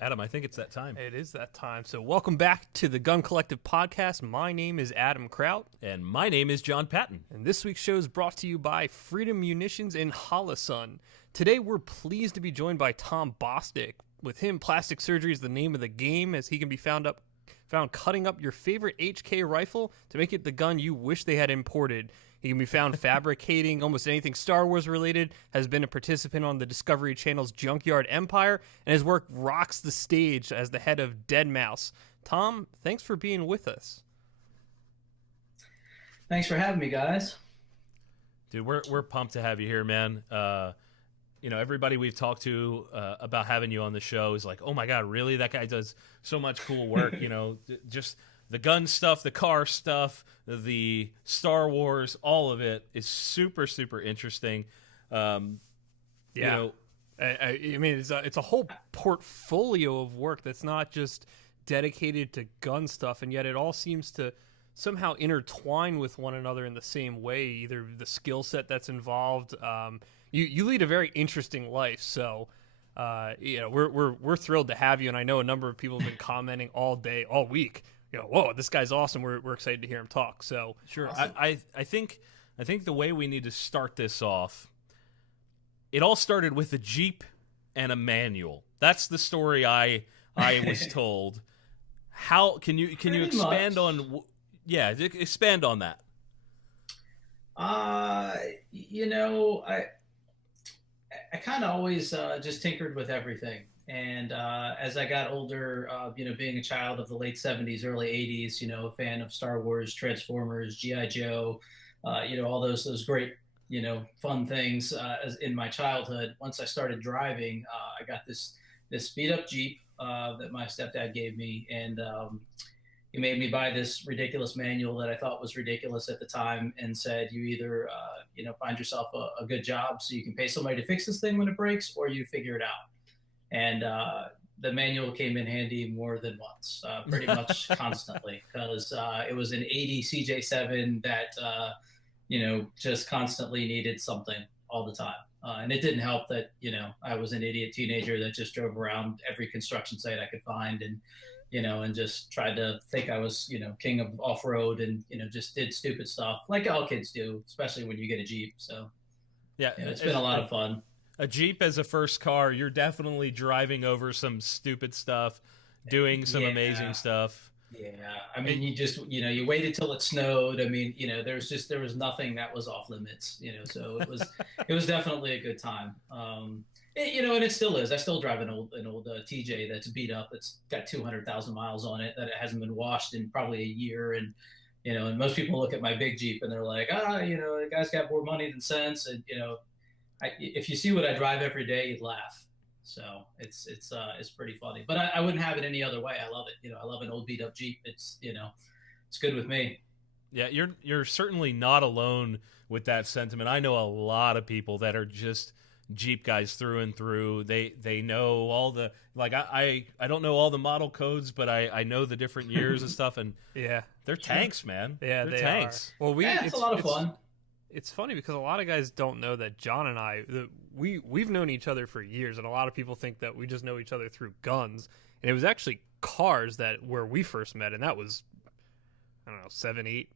Adam, I think it's that time. It is that time. So welcome back to the Gun Collective Podcast. My name is Adam Kraut. And my name is John Patton. And this week's show is brought to you by Freedom Munitions in Hollisun. Today we're pleased to be joined by Tom Bostic. With him, plastic surgery is the name of the game, as he can be found cutting up your favorite HK rifle to make it the gun you wish they had imported. He can be found fabricating almost anything Star Wars related, has been a participant on the Discovery Channel's Junkyard Empire, and his work rocks the stage as the head of Dead Mouse. Tom, thanks for being with us. Thanks for having me, guys. Dude, we're pumped to have you here, man. Everybody we've talked to about having you on the show is like, oh my God, really? That guy does so much cool work, just the gun stuff, the car stuff, the Star Wars, all of it is super, super interesting. I mean, it's a whole portfolio of work that's not just dedicated to gun stuff, and yet it all seems to somehow intertwine with one another in the same way, either the skill set that's involved. You lead a very interesting life, so we're thrilled to have you, and I know a number of people have been commenting all day, all week. Whoa, this guy's awesome. We're excited to hear him talk. So sure, awesome. I think the way we need to start this off, it all started with a Jeep and a manual. That's the story I was told. How can you expand on? Yeah, expand on that. I kind of always just tinkered with everything. And as I got older, being a child of the late 70s, early 80s, a fan of Star Wars, Transformers, G.I. Joe, all those great, fun things in my childhood. Once I started driving, I got this beat up Jeep that my stepdad gave me. And he made me buy this ridiculous manual that I thought was ridiculous at the time, and said, you either, find yourself a good job so you can pay somebody to fix this thing when it breaks, or you figure it out. And the manual came in handy more than once, pretty much constantly, because it was an 80 CJ7 that, just constantly needed something all the time. And it didn't help that, I was an idiot teenager that just drove around every construction site I could find, and just tried to think I was, king of off-road, and, just did stupid stuff like all kids do, especially when you get a Jeep. So yeah, it's been a lot of fun. A Jeep as a first car, you're definitely driving over some stupid stuff, doing some amazing stuff. Yeah, I mean, you waited till it snowed. I mean, there was nothing that was off limits. So it was definitely a good time. And it still is. I still drive an old TJ that's beat up. That's got 200,000 miles on it, that it hasn't been washed in probably a year. And and most people look at my big Jeep and they're like, the guy's got more money than sense. And if you see what I drive every day, you'd laugh. So it's pretty funny, but I wouldn't have it any other way. I love it. I love an old beat up Jeep. It's it's good with me. Yeah, you're certainly not alone with that sentiment. I know a lot of people that are just Jeep guys through and through. They know all the, like, I don't know all the model codes, but I know the different years and stuff, and yeah, they're tanks, man. Yeah, they're they tanks. Are. Well, it's a lot of fun. It's funny because a lot of guys don't know that John and I, we've known each other for years, and a lot of people think that we just know each other through guns. And it was actually cars where we first met, and that was, I don't know, 7, 8,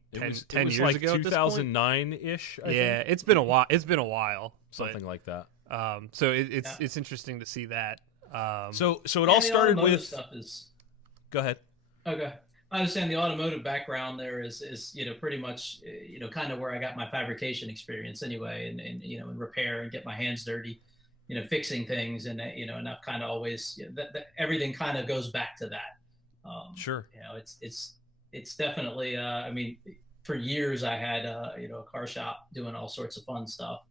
10 years like ago. 2009-ish. Yeah, it's been a while. It's been a while, something like that. So it's interesting to see that. So it all started with stuff is. Go ahead. Okay. I understand the automotive background there is pretty much kind of where I got my fabrication experience anyway, and and repair and get my hands dirty, fixing things, and and I've kind of always that everything kind of goes back to that. Sure. It's definitely I mean, for years I had a car shop doing all sorts of fun stuff.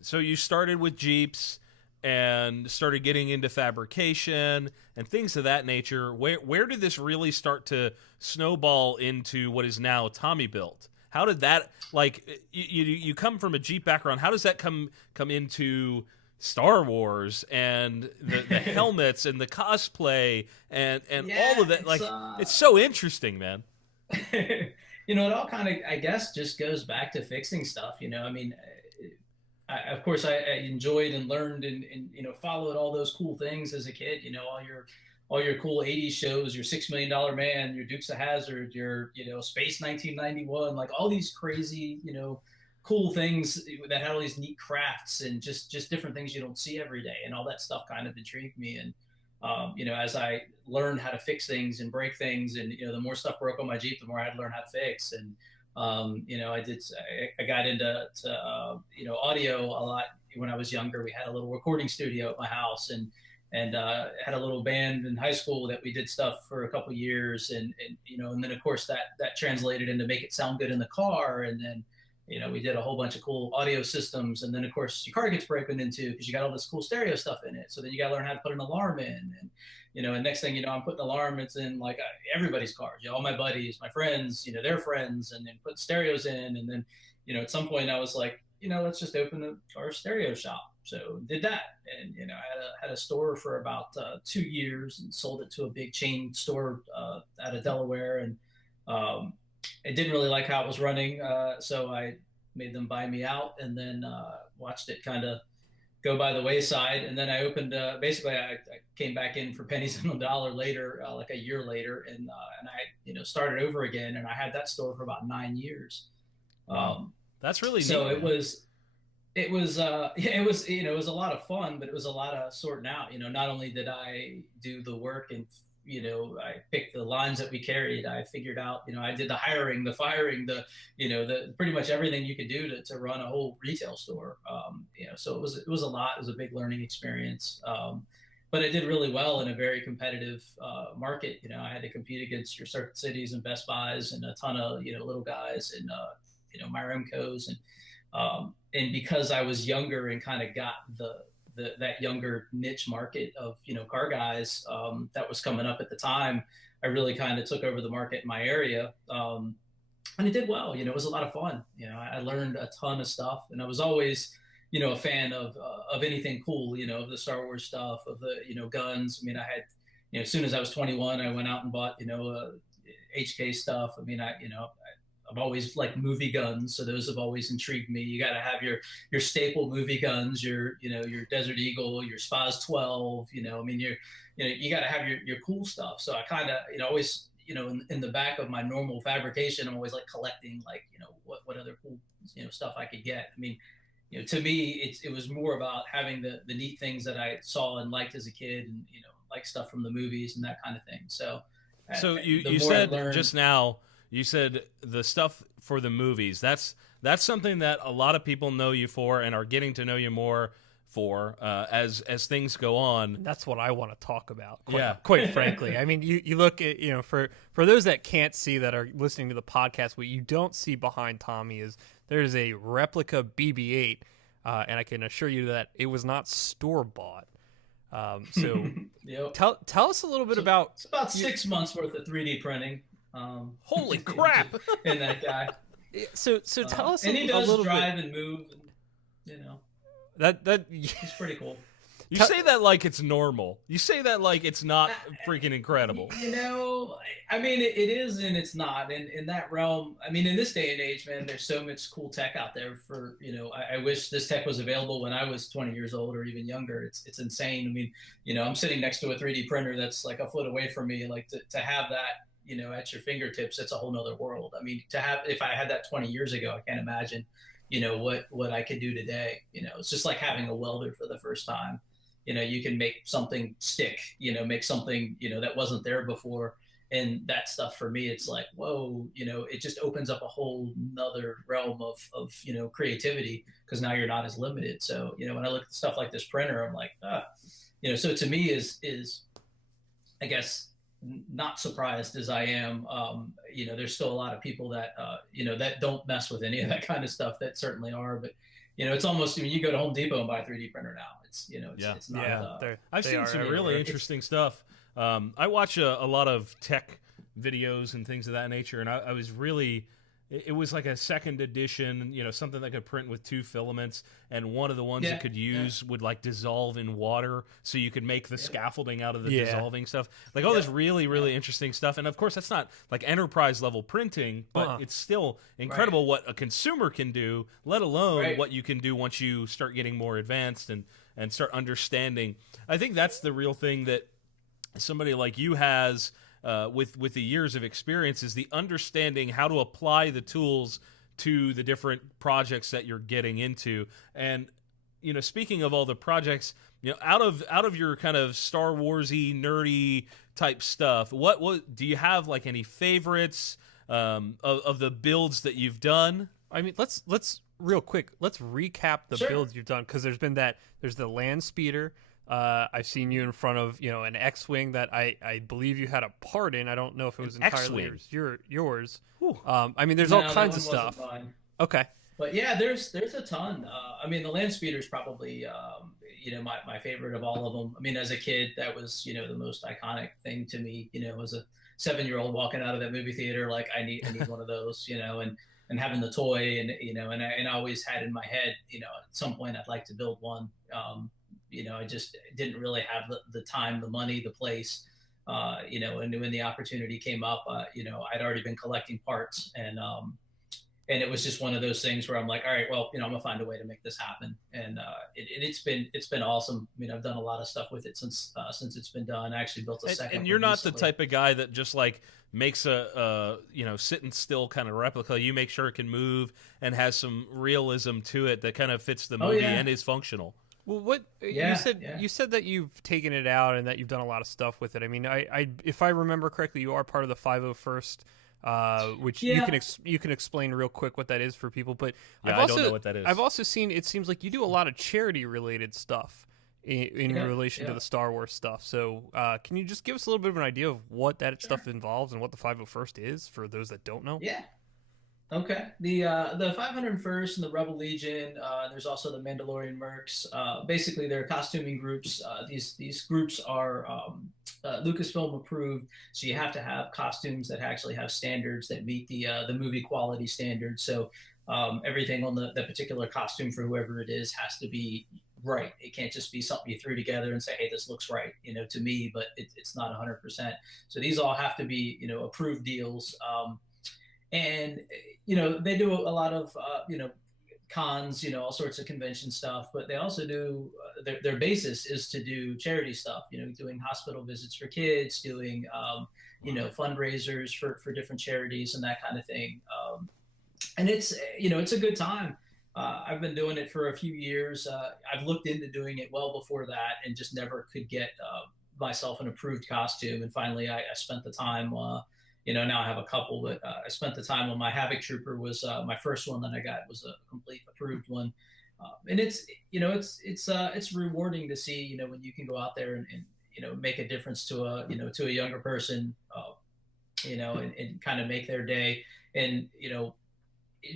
So you started with Jeeps and started getting into fabrication and things of that nature. Where did this really start to snowball into what is now Tommy Built? How did that, like, you come from a Jeep background, how does that come into Star Wars and the helmets and the cosplay and all of that? Like, it's so interesting, man. It all kind of, I guess, just goes back to fixing stuff. I mean, of course, I enjoyed and learned and followed all those cool things as a kid. All your cool '80s shows, your $6 Million Man, your Dukes of Hazzard, your Space 1991, like all these crazy cool things that had all these neat crafts and just different things you don't see every day, and all that stuff kind of intrigued me. And as I learned how to fix things and break things, and the more stuff broke on my Jeep, the more I had to learn how to fix. And I got into audio a lot when I was younger. We had a little recording studio at my house, and had a little band in high school that we did stuff for a couple years, and then of course that translated into make it sound good in the car, and then we did a whole bunch of cool audio systems, and then of course your car gets broken into because you got all this cool stereo stuff in it, so then you got to learn how to put an alarm in, and and next thing I'm putting alarms in like everybody's cars, all my buddies, my friends, their friends, and then put stereos in, and then at some point I was like, let's just open our stereo shop. So did that, and I had a store for about 2 years and sold it to a big chain store out of Delaware, and I didn't really like how it was running, so I made them buy me out, and then watched it kind of go by the wayside. And then I opened, basically I came back in for pennies on the dollar later, like a year later, and I started over again, and I had that store for about 9 years. That's really so neat. It was it was a lot of fun, but it was a lot of sorting out. Not only did I do the work and I picked the lines that we carried, I figured out, I did the hiring, the firing, the pretty much everything you could do to run a whole retail store. So it was a lot. It was a big learning experience. But I did really well in a very competitive market. I had to compete against your Circuit Cities and Best Buys and a ton of little guys and Myramcos, and because I was younger and kind of got that younger niche market of car guys that was coming up at the time, I really kind of took over the market in my area, and it did well. It was a lot of fun. I learned a ton of stuff, and I was always a fan of anything cool, of the Star Wars stuff, of the guns. I mean, I had as soon as I was 21, I went out and bought HK stuff. I mean, I've always liked movie guns, so those have always intrigued me. You got to have your staple movie guns, your Desert Eagle, your Spaz 12. I mean, you got to have your cool stuff. So I kind of always in the back of my normal fabrication, I'm always like collecting what other cool stuff I could get. I mean, to me it was more about having the neat things that I saw and liked as a kid, and like stuff from the movies and that kind of thing. So you said just now. You said the stuff for the movies. That's something that a lot of people know you for and are getting to know you more for as things go on. That's what I want to talk about. Quite frankly. I mean, you look at for those that can't see, that are listening to the podcast, what you don't see behind Tommy is there's a replica BB-8, and I can assure you that it was not store bought. So yep. tell us a little bit about. It's about 6 months worth of 3D printing. Holy crap! In that guy. So tell us. And he does a little drive bit. And move, and that he's pretty cool. You say that like it's normal. You say that like it's not freaking incredible. I mean, it is and it's not. And in that realm, I mean, in this day and age, man, there's so much cool tech out there for, I wish this tech was available when I was 20 years old or even younger. It's insane. I mean, I'm sitting next to a 3D printer that's like a foot away from me. Like to have that, at your fingertips, it's a whole nother world. I mean, if I had that 20 years ago, I can't imagine, what I could do today. It's just like having a welder for the first time. You can make something stick, make something, that wasn't there before. And that stuff for me, it's like, whoa, it just opens up a whole nother realm of creativity, because now you're not as limited. So, when I look at stuff like this printer, I'm like, so to me is, I guess, not surprised as I am, there's still a lot of people that, that don't mess with any of that kind of stuff, that certainly are. But, it's almost, you go to Home Depot and buy a 3D printer now. It's, it's not. I've seen some really interesting stuff. I watch a lot of tech videos and things of that nature, and I was really it was like a second edition, something that could print with 2 filaments, and one of the ones Yeah, it could use would like dissolve in water, so you could make the scaffolding out of the Yeah. dissolving stuff. Like all this really, really interesting stuff. And of course, that's not like enterprise level printing, but it's still incredible what a consumer can do, let alone what you can do once you start getting more advanced and start understanding. I think that's the real thing that somebody like you has with the years of experience, is the understanding how to apply the tools to the different projects that you're getting into. And speaking of all the projects, out of your kind of Star Warsy nerdy type stuff, what do you have, like, any favorites of the builds that you've done? I mean, let's real quick, let's recap the builds you've done, because there's the land speeder. I've seen you in front of an X-wing that I believe you had a part in. I don't know if it was entirely yours. I mean, there's all kinds of stuff. Okay, but yeah, there's a ton. I mean, the land speeder is probably my favorite of all of them. I mean, as a kid, that was the most iconic thing to me. As a 7-year-old walking out of that movie theater, like I need one of those. And having the toy, and I always had in my head, at some point I'd like to build one. I just didn't really have the time, the money, the place, and when the opportunity came up, I'd already been collecting parts, and it was just one of those things where I'm like, all right, well, I'm gonna find a way to make this happen, and it's been awesome. I mean, I've done a lot of stuff with it since it's been done. I actually built a second. And you're not recently. the type of guy that just like makes a sitting still kind of replica. You make sure it can move and has some realism to it that kind of fits the movie and is functional. Well, you said that you've taken it out and that you've done a lot of stuff with it. I mean, I if I remember correctly, you are part of the 501st, which you can explain real quick what that is for people. But I don't know what that is. I've also seen, it seems like you do a lot of charity related stuff in relation to the Star Wars stuff. So can you just give us a little bit of an idea of what that stuff involves and what the 501st is for those that don't know? Yeah. Okay. The 501st and the Rebel Legion. There's also the Mandalorian Mercs. Basically, they're costuming groups. These groups are Lucasfilm approved, so you have to have costumes that actually have standards that meet the movie quality standards. So everything on the particular costume for whoever it is has to be right. It can't just be something you threw together and say, "Hey, this looks right," to me, but it's not 100%. So these all have to be approved deals. And they do a lot of cons, all sorts of convention stuff, but they also do their basis is to do charity stuff, doing hospital visits for kids, doing fundraisers for different charities and that kind of thing. And it's it's a good time. I've been doing it for a few years. I've looked into doing it well before that and just never could get myself an approved costume. And finally I spent the time now I have a couple, but I spent the time on my Havoc Trooper was my first one that I got was a complete approved one. And it's rewarding to see, when you can go out there and make a difference to a younger person, and kind of make their day, and,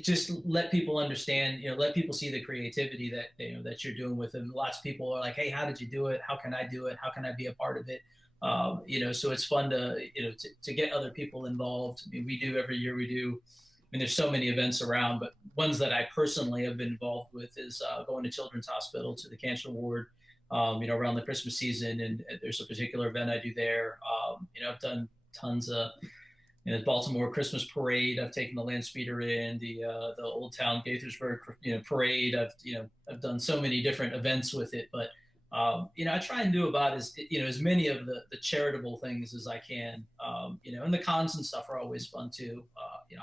just let people understand, let people see the creativity that, that you're doing with them. Lots of people are like, "Hey, how did you do it? How can I do it? How can I be a part of it?" So it's fun to get other people involved. I mean, every year we do. I mean, there's so many events around, but ones that I personally have been involved with is going to Children's Hospital to the cancer ward, around the Christmas season, and there's a particular event I do there. I've done tons of Baltimore Christmas parade. I've taken the land speeder in the Old Town Gaithersburg parade. I've done so many different events with it, but I try and do about as many of the charitable things as I can. And the cons and stuff are always fun too.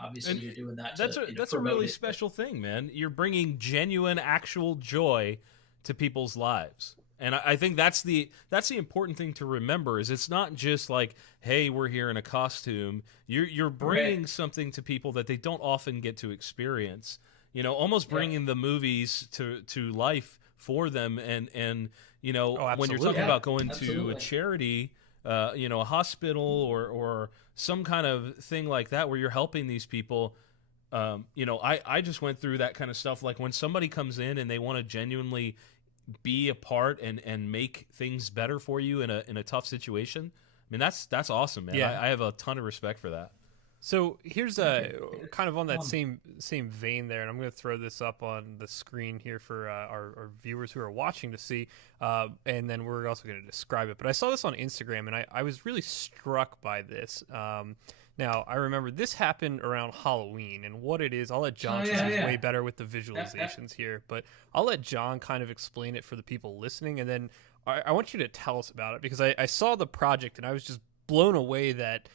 Obviously and you're doing that. That's a really special thing, man. You're bringing genuine, actual joy to people's lives. And I think that's the important thing to remember is it's not just like, hey, we're here in a costume. You're bringing something to people that they don't often get to experience. Almost bringing the movies to life for them. And when you're talking about going to a charity, a hospital or some kind of thing like that where you're helping these people, I just went through that kind of stuff. Like when somebody comes in and they want to genuinely be a part and make things better for you in a tough situation. I mean, that's awesome, man. Yeah. I have a ton of respect for that. So here's a kind of on that same vein there, and I'm going to throw this up on the screen here for our viewers who are watching to see, and then we're also going to describe it. But I saw this on Instagram, and I was really struck by this. Now, I remember this happened around Halloween, and what it is, I'll let John, since he's way better with the visualizations here, but I'll let John kind of explain it for the people listening, and then I want you to tell us about it, because I saw the project, and I was just blown away that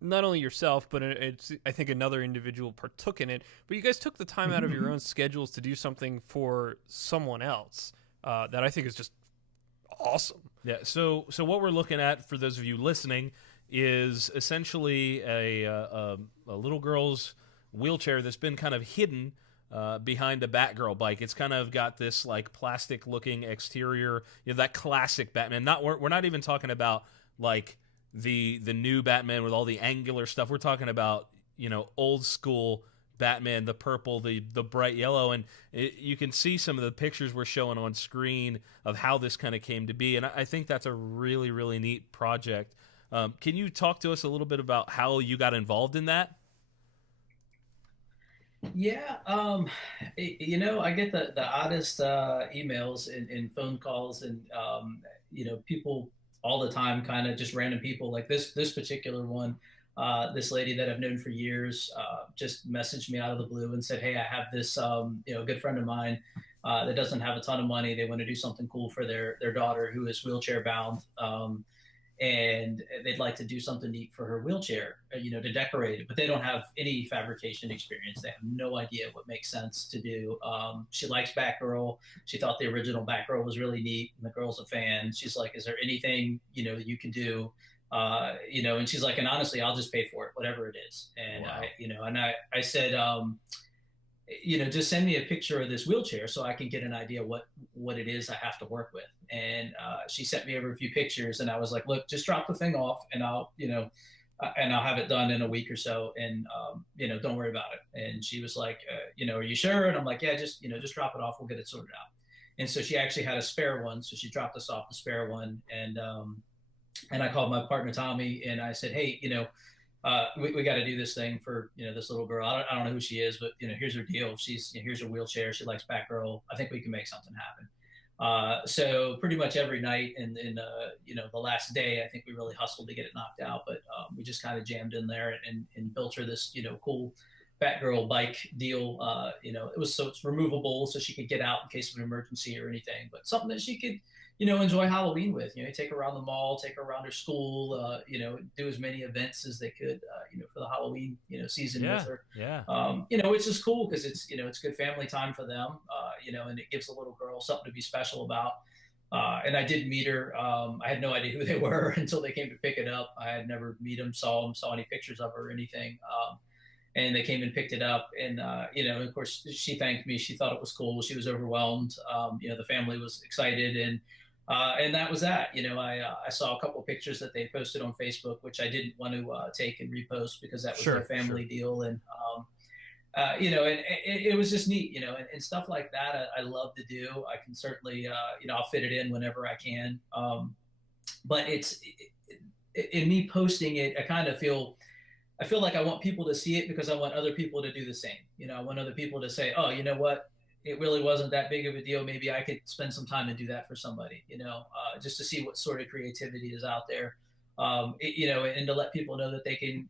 not only yourself, but I think another individual partook in it, but you guys took the time out of your own schedules to do something for someone else that I think is just awesome. Yeah, so what we're looking at, for those of you listening, is essentially a little girl's wheelchair that's been kind of hidden behind a Batgirl bike. It's kind of got this like plastic-looking exterior, that classic Batman. We're not even talking about like the new Batman with all the angular stuff. We're talking about old school Batman, the purple, the bright yellow, and you can see some of the pictures we're showing on screen of how this kind of came to be, and I think that's a really, really neat project. Can you talk to us a little bit about how you got involved in that? Yeah, I get the oddest emails and phone calls, and people all the time, kind of just random people like this particular one. This lady that I've known for years just messaged me out of the blue and said, "Hey, I have this good friend of mine that doesn't have a ton of money. They want to do something cool for their daughter who is wheelchair bound." And they'd like to do something neat for her wheelchair, to decorate it, but they don't have any fabrication experience. They have no idea what makes sense to do. She likes Batgirl. She thought the original Batgirl was really neat, and the girl's a fan. She's like, "Is there anything, you can do?" And she's like, "And honestly, I'll just pay for it, whatever it is." And wow. I said, just send me a picture of this wheelchair so I can get an idea what it is I have to work with. And she sent me over a few pictures, and I was like, "Look, just drop the thing off, and I'll have it done in a week or so, and don't worry about it." And she was like, "Are you sure?" And I'm like, "Yeah, just drop it off. We'll get it sorted out." And so she actually had a spare one, so she dropped us off the spare one, and I called my partner Tommy, and I said, "Hey, we got to do this thing for this little girl. I don't know who she is, but here's her deal. Here's her wheelchair. She likes Batgirl. I think we can make something happen." So pretty much every night in the last day, I think we really hustled to get it knocked out, but we just kind of jammed in there and built her this cool Batgirl bike deal. It's removable, so she could get out in case of an emergency or anything, but something that she could enjoy Halloween with. Take her around the mall, take her around her school, do as many events as they could, for the Halloween, season with her. Yeah. It's just cool because it's good family time for them, and it gives the little girl something to be special about. And I did meet her. I had no idea who they were until they came to pick it up. I had never met them, saw any pictures of her or anything. And they came and picked it up, and of course she thanked me. She thought it was cool. She was overwhelmed. The family was excited, and that was that. I saw a couple of pictures that they posted on Facebook, which I didn't want to take and repost because that was their family deal, and and it was just neat, and stuff like that. I love to do. I can certainly, I'll fit it in whenever I can. But in me posting it, I feel like I want people to see it because I want other people to do the same. I want other people to say, "Oh, you know what? It really wasn't that big of a deal. Maybe I could spend some time and do that for somebody," just to see what sort of creativity is out there, and to let people know that they can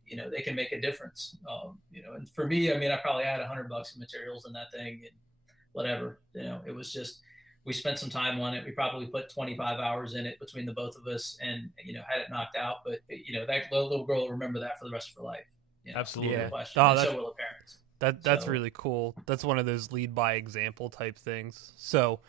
make a difference. And for me, I probably had $100 of materials in that thing, and whatever, it was just, we spent some time on it. We probably put 25 hours in it between the both of us, and had it knocked out. But that little girl will remember that for the rest of her life. Absolutely. Yeah. No question. Oh, so will the parents. That's really cool. That's one of those lead by example type things. So,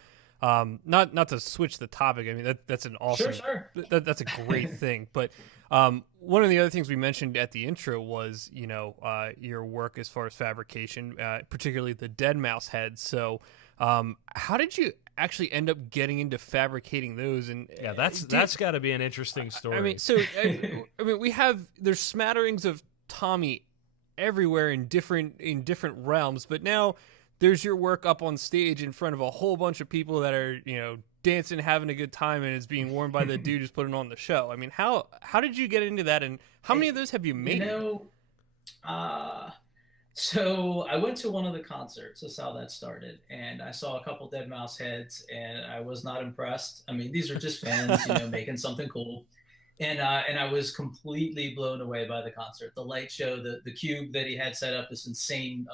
not to switch the topic. That's an awesome. Sure. That's a great thing. But one of the other things we mentioned at the intro was your work as far as fabrication, particularly the dead mouse heads. So, how did you actually end up getting into fabricating those? And yeah, that's got to be an interesting story. There's smatterings of Tommy everywhere in different realms, but now there's your work up on stage in front of a whole bunch of people that are dancing, having a good time, and it's being worn by the dude who's putting on the show. How did you get into that, and how many of those have you made? Uh, so I went to one of the concerts. That's how that started, and I saw a couple dead mouse heads, and I was not impressed. I mean, these are just fans, making something cool, and I was completely blown away by the concert. The light show, the cube that he had set up, this insane,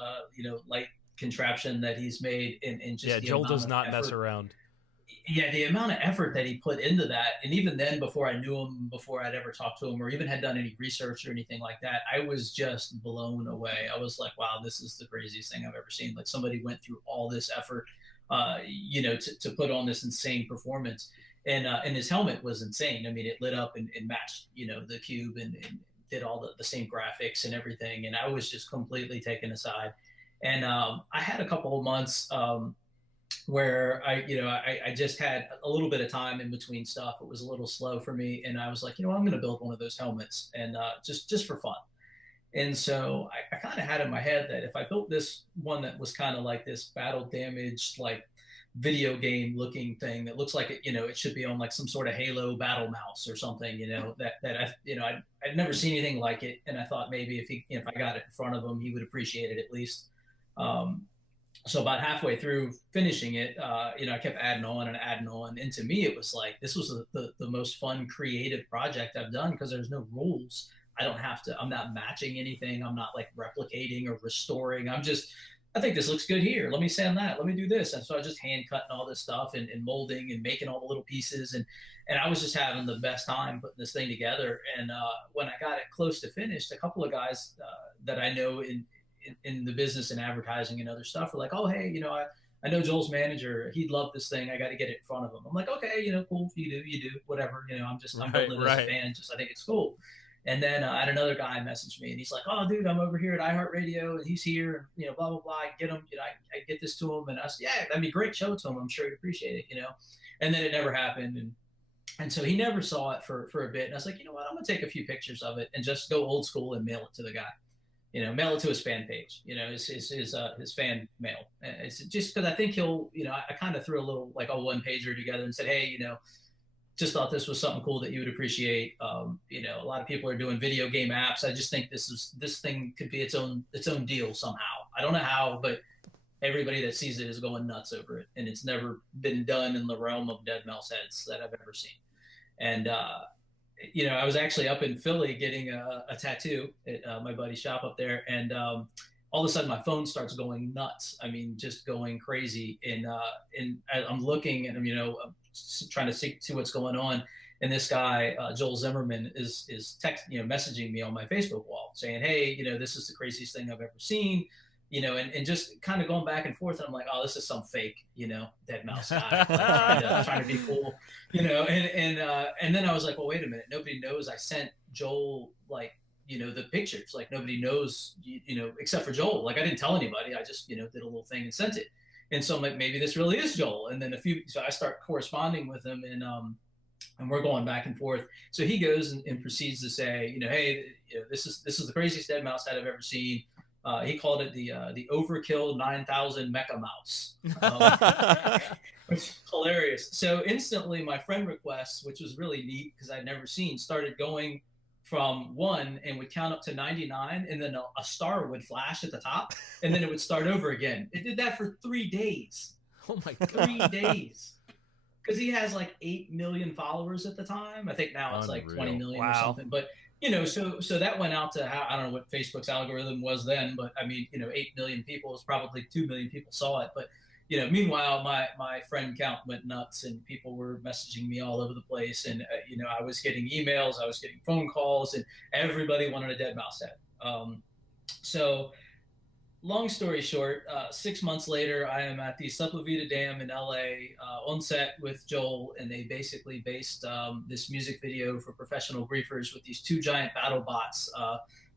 light contraption that he's made, and Yeah, just the Joel amount does of not mess effort. around. Yeah, the amount of effort that he put into that, and even then, before I knew him, before I'd ever talked to him, or even had done any research or anything like that, I was just blown away. I was like, "Wow, this is the craziest thing I've ever seen." Like somebody went through all this effort, to put on this insane performance, and his helmet was insane. I mean, it lit up and matched, the cube, and did all the same graphics and everything, and I was just completely taken aside. And I had a couple of months. Where I just had a little bit of time in between stuff. It was a little slow for me, and I was like, I'm going to build one of those helmets, and just for fun. And so I kind of had in my head that if I built this one that was kind of like this battle damaged, like video game looking thing that looks like it should be on like some sort of Halo battle mouse or something, I'd never seen anything like it, and I thought maybe if I got it in front of him, he would appreciate it at least. Um, so about halfway through finishing it, I kept adding on and adding on. And to me, it was like, this was the most fun creative project I've done because there's no rules. I'm not matching anything. I'm not like replicating or restoring. I think this looks good here. Let me sand that. Let me do this. And so I was just hand cutting all this stuff and molding and making all the little pieces. And I was just having the best time putting this thing together. And when I got it close to finished, a couple of guys that I know in the business and advertising and other stuff were like, "Oh, hey, I know Joel's manager. He'd love this thing. I got to get it in front of him." I'm like, "Okay, cool. If you do, whatever. I'm Right, building it as a right. fan. Just I think it's cool." And then I had another guy message me, and he's like, "Oh, dude, I'm over here at iHeartRadio, and he's here. Blah blah blah. I get him. I get this to him." And I said, "Yeah, that'd be great. Show it to him. I'm sure he'd appreciate it." And then it never happened, and so he never saw it for a bit. And I was like, "You know what? I'm gonna take a few pictures of it and just go old school and mail it to the guy." Mail it to his fan page, his fan mail. It's just because I think he'll, I kind of threw a little like a one pager together and said, "Hey, just thought this was something cool that you would appreciate. A lot of people are doing video game apps. I just think this thing could be its own deal somehow. I don't know how, but everybody that sees it is going nuts over it, and it's never been done in the realm of dead mouse heads that I've ever seen." And I was actually up in Philly getting a tattoo at my buddy's shop up there, and all of a sudden my phone starts going nuts. I mean, just going crazy. And I'm looking, and I'm trying to see what's going on. And this guy, Joel Zimmerman, is messaging me on my Facebook wall saying, "Hey, this is the craziest thing I've ever seen." And just kind of going back and forth. And I'm like, "Oh, this is some fake, dead mouse guy, like trying to be cool, and then I was like, well, wait a minute, nobody knows I sent Joel like, the pictures, like nobody knows, except for Joel. Like I didn't tell anybody. I just, did a little thing and sent it. And so I'm like, maybe this really is Joel. And then so I start corresponding with him, and we're going back and forth. So he goes and proceeds to say, "Hey, this is the craziest dead mouse head I've ever seen." He called it the Overkill 9000 Mecha Mouse, which is hilarious. So instantly, my friend requests, which was really neat because I'd never seen, started going from 1 and would count up to 99, and then a star would flash at the top, and then it would start over again. It did that for 3 days. Oh my God. 3 days. Because he has like 8 million followers at the time. I think now it's like 20 million or something. But so that went out to, I don't know what Facebook's algorithm was then, but I mean, 8 million people is probably 2 million people saw it. But meanwhile, my friend count went nuts, and people were messaging me all over the place, and I was getting emails, I was getting phone calls, and everybody wanted a dead mouse head. So long story short, 6 months later, I am at the Sepulveda Dam in LA on set with Joel, and they basically based this music video for professional griefers with these 2 giant battle bots,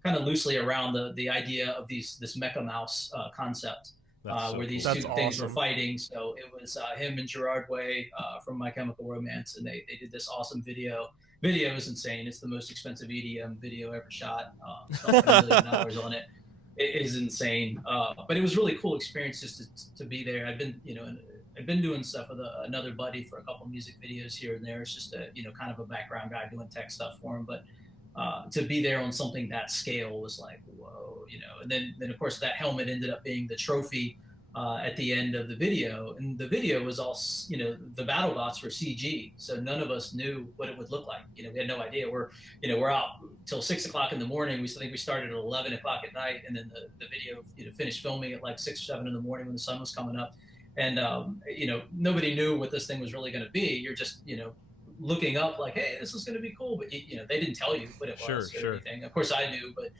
kind of loosely around the idea of this Mecha Mouse concept, where these 2 things were fighting. So it was him and Gerard Way from My Chemical Romance, and they did this awesome video. Video is insane. It's the most expensive EDM video ever shot. Spent $1 million on it. It is insane, but it was really cool experience just to be there. I've been doing stuff with another buddy for a couple music videos here and there. It's just kind of a background guy doing tech stuff for him. But to be there on something that scale was like, whoa, and then of course that helmet ended up being the trophy at the end of the video. And the video was all, the battle bots were CG. So none of us knew what it would look like. We had no idea. We're out till 6 o'clock in the morning. We think we started at 11 o'clock at night. And then the video, finished filming at like 6 or 7 in the morning when the sun was coming up. And, nobody knew what this thing was really going to be. You're just, looking up like, hey, this is going to be cool. But, they didn't tell you what it was or anything. Of course I knew, but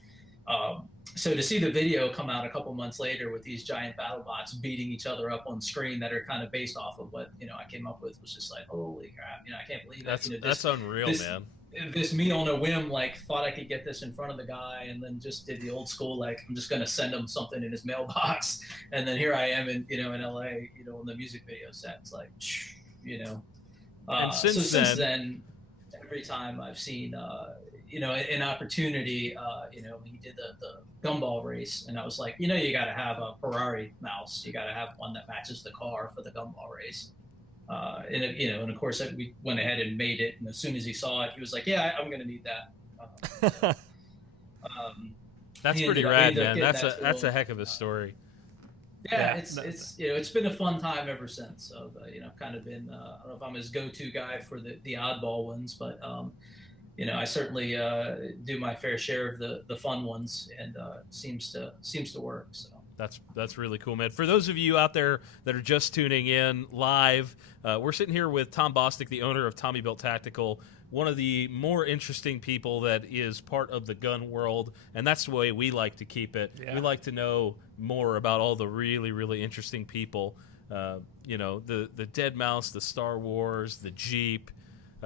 so to see the video come out a couple months later with these giant battle bots beating each other up on screen that are kind of based off of what, I came up with was just like, holy crap, I can't believe that's unreal, man. Me on a whim, like thought I could get this in front of the guy and then just did the old school, like I'm just going to send him something in his mailbox. And then here I am in LA, on the music video set. It's like, and since then, every time I've seen, an opportunity, he did the gumball race, and I was like, you got to have a Ferrari mouse. You got to have one that matches the car for the gumball race. And of course we went ahead and made it. And as soon as he saw it, he was like, yeah, I'm going to need that. That's pretty rad, man. That's a heck of a story. Yeah, it's been a fun time ever since. So, I've kind of been, I don't know if I'm his go-to guy for the oddball ones, but, I certainly do my fair share of the fun ones, and seems to work. So that's really cool, man. For those of you out there that are just tuning in live, we're sitting here with Tom Bostic, the owner of Tommy Built Tactical, one of the more interesting people that is part of the gun world, and that's the way we like to keep it. Yeah. We like to know more about all the really, really interesting people. The Dead Mouse, the Star Wars, the Jeep.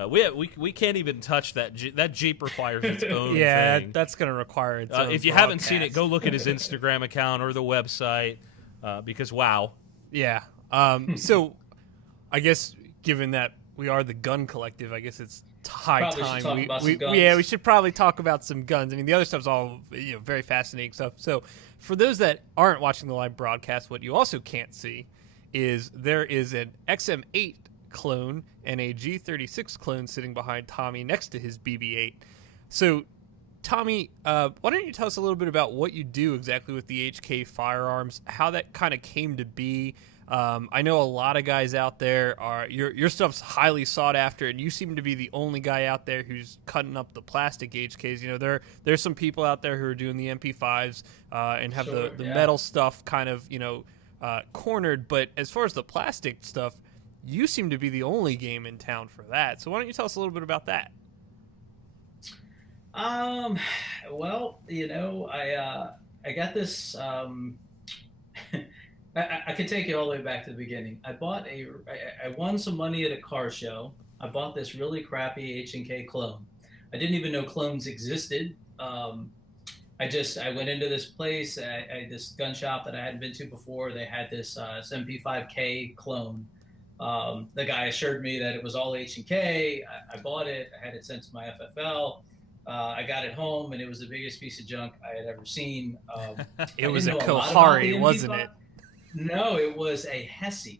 We can't even touch that. That Jeep requires its own thing. That's going to require its own if you haven't seen it, go look at his Instagram account or the website, because wow. Yeah. So I guess given that we are the gun collective, I guess it's high time we should probably talk about some guns. I mean, the other stuff's all very fascinating stuff. So for those that aren't watching the live broadcast, what you also can't see is there is an XM8 clone and a G36 clone sitting behind Tommy next to his BB-8. So, Tommy, why don't you tell us a little bit about what you do exactly with the HK firearms, how that kind of came to be? I know a lot of guys out there your stuff's highly sought after, and you seem to be the only guy out there who's cutting up the plastic HKs. There's some people out there who are doing the MP5s and have the metal stuff kind of cornered, but as far as the plastic stuff, you seem to be the only game in town for that. So why don't you tell us a little bit about that? Well, I got this. I could take you all the way back to the beginning. I won some money at a car show. I bought this really crappy H&K clone. I didn't even know clones existed. I went into this place, this gun shop that I hadn't been to before. They had this MP5K clone. The guy assured me that it was all H&K. I bought it. I had it sent to my FFL. I got it home, and it was the biggest piece of junk I had ever seen. It was a Kohari, wasn't it? No, it was a Hesse.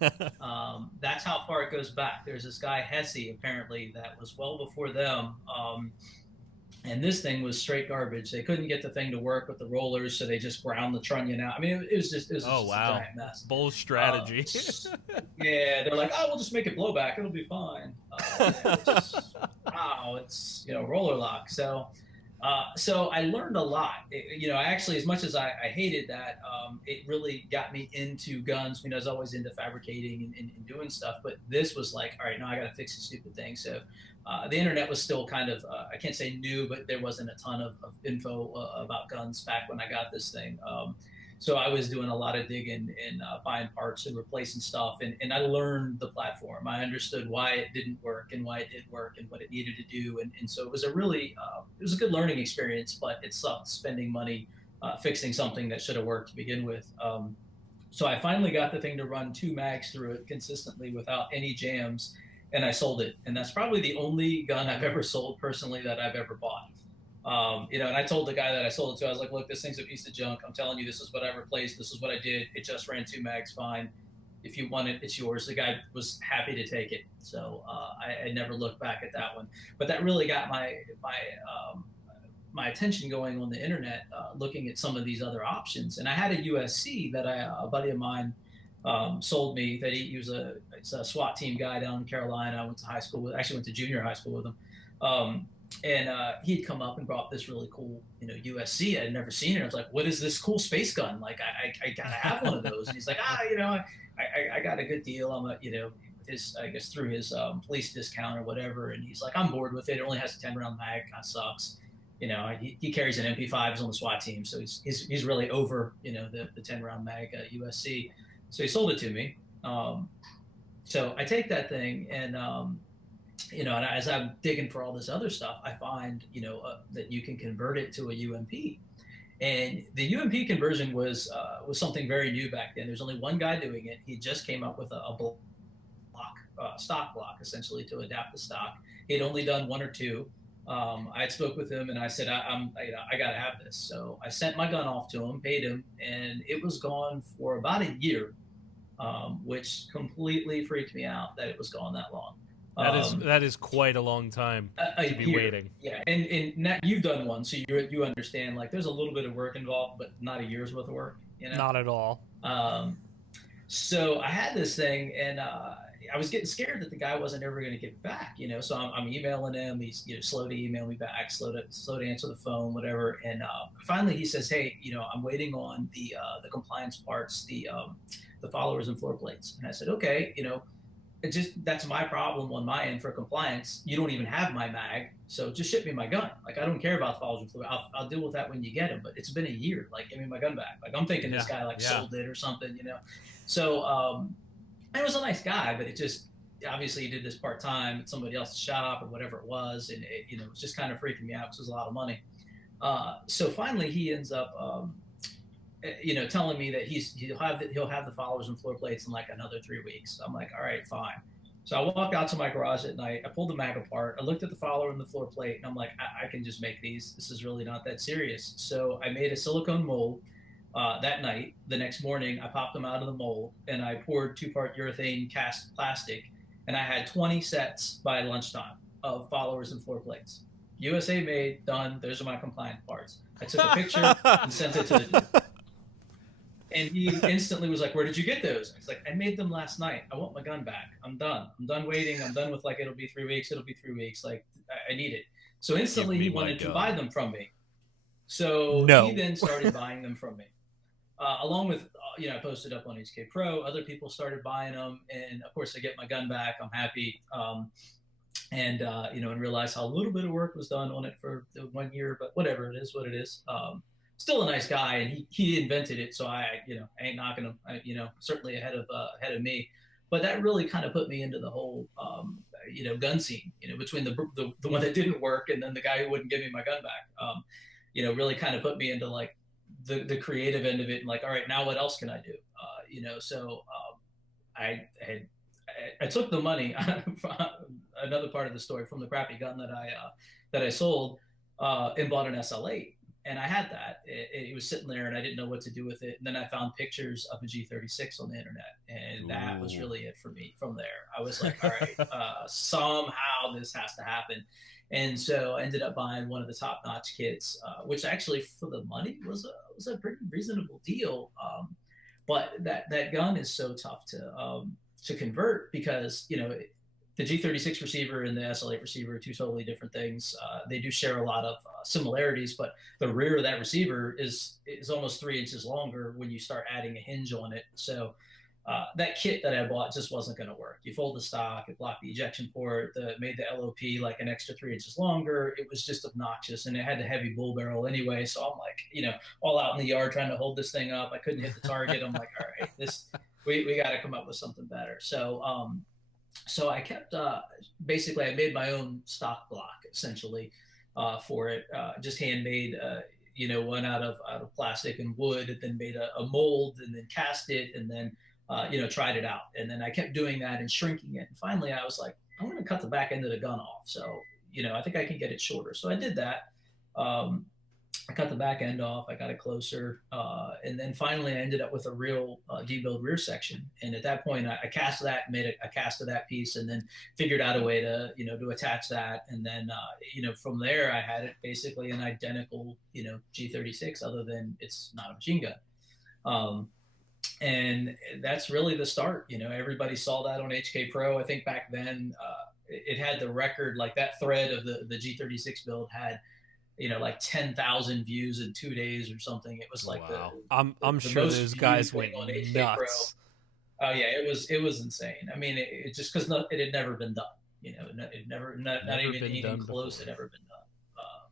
That's how far it goes back. There's this guy Hesse, apparently, that was well before them. And this thing was straight garbage. They couldn't get the thing to work with the rollers, so they just ground the trunnion out. I mean, it was just a giant mess. Bold strategy. Yeah, they're like, oh, we'll just make it blowback. It'll be fine. It's roller lock. So I learned a lot. I actually, as much as I hated that, it really got me into guns. I was always into fabricating and doing stuff, but this was like, all right, now I got to fix this stupid thing. So the internet was still kind of, I can't say new, but there wasn't a ton of info about guns back when I got this thing. So I was doing a lot of digging and buying parts and replacing stuff. And I learned the platform. I understood why it didn't work and why it did work and what it needed to do. And so it was a good learning experience, but it sucked spending money fixing something that should have worked to begin with. So I finally got the thing to run 2 mags through it consistently without any jams, and I sold it. And that's probably the only gun I've ever sold personally that I've ever bought. And I told the guy that I sold it to, I was like, look, this thing's a piece of junk. I'm telling you, this is what I replaced. This is what I did. It just ran 2 mags fine. if you want it, it's yours. The guy was happy to take it. So I never looked back at that one. But that really got my attention going on the internet, looking at some of these other options. And I had a USC that a buddy of mine sold me. That he was he's a SWAT team guy down in Carolina. I went to high school with, actually went to junior high school with him. And he'd come up and brought this really cool, USC. I'd never seen it. I was like, what is this cool space gun? Like, I gotta have one of those. And he's like, I got a good deal. I'm his, I guess through his police discount or whatever. And he's like, I'm bored with it. It only has a 10-round mag. Kind of sucks. He carries an MP5. He's on the SWAT team, so he's really over, the 10-round mag USC. So he sold it to me. So I take that thing and, and as I'm digging for all this other stuff, I find, that you can convert it to a UMP. And the UMP conversion was something very new back then. There's only one guy doing it. He just came up with a block, stock block, essentially, to adapt the stock. He'd only done one or two. I spoke with him and I said, I got to have this. So I sent my gun off to him, paid him, and it was gone for about a year, which completely freaked me out that it was gone that long. That is quite a long time to be waiting. Yeah, and you've done one, so you understand. Like, there's a little bit of work involved, but not a year's worth of work. Not at all. So I had this thing, and I was getting scared that the guy wasn't ever going to get back. So I'm emailing him. He's slow to email me back, slow to answer the phone, whatever. And finally he says, hey, I'm waiting on the compliance parts, the followers and floor plates. And I said, okay, that's my problem on my end for compliance. You don't even have my mag, so just ship me my gun. Like, I don't care about followers and floor. I'll deal with that when you get them. But it's been a year. Like, give me my gun back. Like, I'm thinking this guy sold it or something, So it was a nice guy, but it just, obviously he did this part time at somebody else's shop or whatever it was, and it was just kind of freaking me out because it was a lot of money. So finally he ends up telling me that he'll have the followers and floor plates in like another 3 weeks. I'm like, all right, fine. So I walked out to my garage at night. I pulled the mag apart. I looked at the follower and the floor plate, and I'm like, I can just make these. This is really not that serious. So I made a silicone mold that night. The next morning, I popped them out of the mold, and I poured 2-part urethane cast plastic, and I had 20 sets by lunchtime of followers and floor plates. USA made, done. Those are my compliant parts. I took a picture and sent it to the dude. And he instantly was like, where did you get those? I was like, I made them last night. I want my gun back. I'm done. I'm done waiting. I'm done with, like, it'll be 3 weeks. It'll be 3 weeks. Like, I need it. So instantly he wanted to buy them from me. So he then started buying them from me. Along with, I posted up on HK Pro. Other people started buying them. And, of course, I get my gun back. I'm happy. And realize how little bit of work was done on it for the 1 year. But whatever, it is what it is. Still a nice guy, and he invented it, so I ain't knocking him. Certainly ahead of me. But that really kind of put me into the whole, gun scene. Between the one that didn't work and then the guy who wouldn't give me my gun back. Really kind of put me into like the creative end of it, and like, all right, now what else can I do? So I took the money. Another part of the story from the crappy gun that I sold, and bought an SL8. And I had that. It was sitting there, and I didn't know what to do with it. And then I found pictures of a G36 on the internet, and that was really it for me from there. I was like, all right, somehow this has to happen. And so I ended up buying one of the top-notch kits, which actually for the money was a pretty reasonable deal. But that gun is so tough to convert because, the G36 receiver and the SL8 receiver are two totally different things. They do share a lot of similarities, but the rear of that receiver is almost 3 inches longer when you start adding a hinge on it. So that kit that I bought just wasn't going to work. You fold the stock, it blocked the ejection port, made the LOP like an extra 3 inches longer. It was just obnoxious, and it had the heavy bull barrel anyway. So I'm like, all out in the yard trying to hold this thing up. I couldn't hit the target. I'm like, all right, we got to come up with something better. So I kept, basically I made my own stock block essentially for it, just handmade, one out of plastic and wood, and then made a mold and then cast it and then, tried it out. And then I kept doing that and shrinking it. And finally I was like, I'm going to cut the back end of the gun off. So, I think I can get it shorter. So I did that. I cut the back end off. I got it closer, and then finally I ended up with a real debuild rear section. And at that point, I cast that, made a cast of that piece, and then figured out a way to to attach that. And then from there, I had it basically an identical G36, other than it's not a machine gun. And that's really the start. Everybody saw that on HK Pro. I think back then it had the record, like that thread of the G36 build had like 10,000 views in 2 days or something. It was like wow. I'm sure those guys went on HK nuts. Pro. Oh yeah, it was insane. I mean, it just because it had never been done. It never not even anything close had ever been done.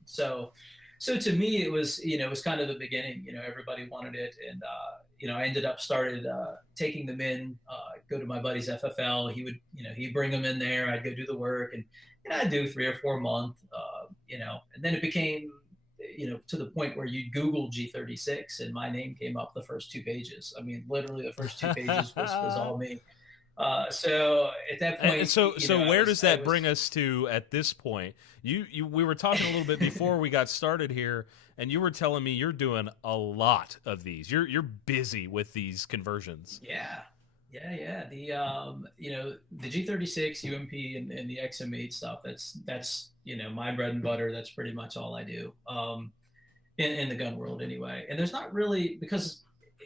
So to me, it was kind of the beginning. Everybody wanted it, and I ended up started taking them in. Go to my buddy's FFL. He would he'd bring them in there. I'd go do the work, and I'd do 3 or 4 months. And then it became to the point where you'd Google G36 and my name came up the first 2 pages. I mean, literally the first 2 pages was all me. So at that point, and so where does that bring us to at this point? We were talking a little bit before we got started here, and you were telling me you're doing a lot of these. You're busy with these conversions. Yeah. The G36, UMP, and the XM8 stuff. That's my bread and butter. That's pretty much all I do. In the gun world anyway. And there's not really, because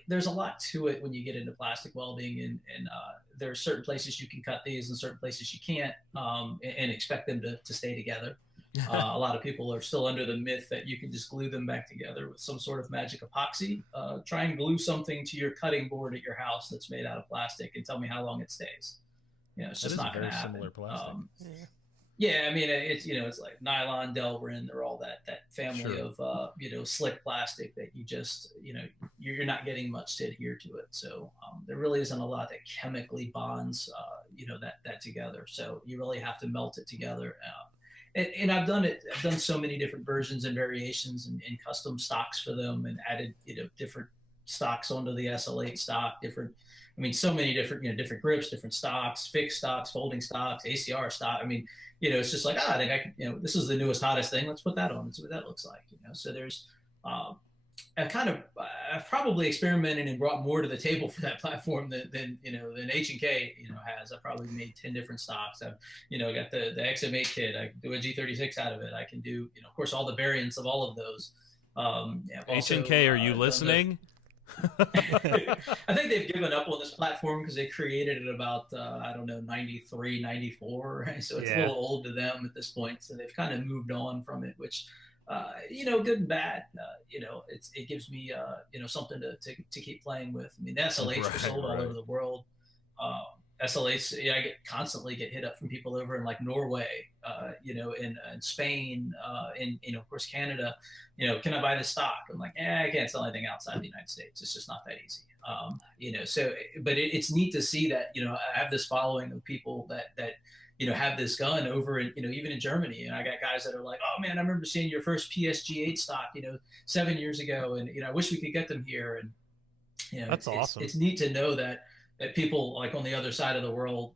there's a lot to it when you get into plastic welding, and there are certain places you can cut these and certain places you can't, and expect them to stay together. A lot of people are still under the myth that you can just glue them back together with some sort of magic epoxy. Try and glue something to your cutting board at your house that's made out of plastic and tell me how long it stays. It's just not going to happen. Similar plastic. Yeah, I mean, it's like nylon, Delrin, they're all that family of slick plastic that you just you're not getting much to adhere to it. So there really isn't a lot that chemically bonds that together. So you really have to melt it together. And I've done so many different versions and variations and custom stocks for them, and added different stocks onto the SL8 stock. So many different different grips, different stocks, fixed stocks, folding stocks, ACR stock. I mean, it's just like, I think I can, this is the newest, hottest thing. Let's put that on and see what that looks like. So there's, I've probably experimented and brought more to the table for that platform than H&K, has. I've probably made 10 different stocks. I've, got the XM8 kit. I can do a G36 out of it. I can do, of course, all the variants of all of those. H&K, are you listening? I think they've given up on this platform because they created it about 93, 94, right? So it's a little old to them at this point. So they've kind of moved on from it, which good and bad. It gives me something to keep playing with. I mean, the SLAs are sold all over the world. SLAs, I constantly get hit up from people over in like Norway, in Spain, in of course Canada. Can I buy this stock? I'm like, I can't sell anything outside the United States. It's just not that easy. So, but it's neat to see that I have this following of people that have this gun over in even in Germany, and I got guys that are like, oh man, I remember seeing your first PSG8 stock 7 years ago, and I wish we could get them here. And that's awesome. It's neat to know that people like on the other side of the world,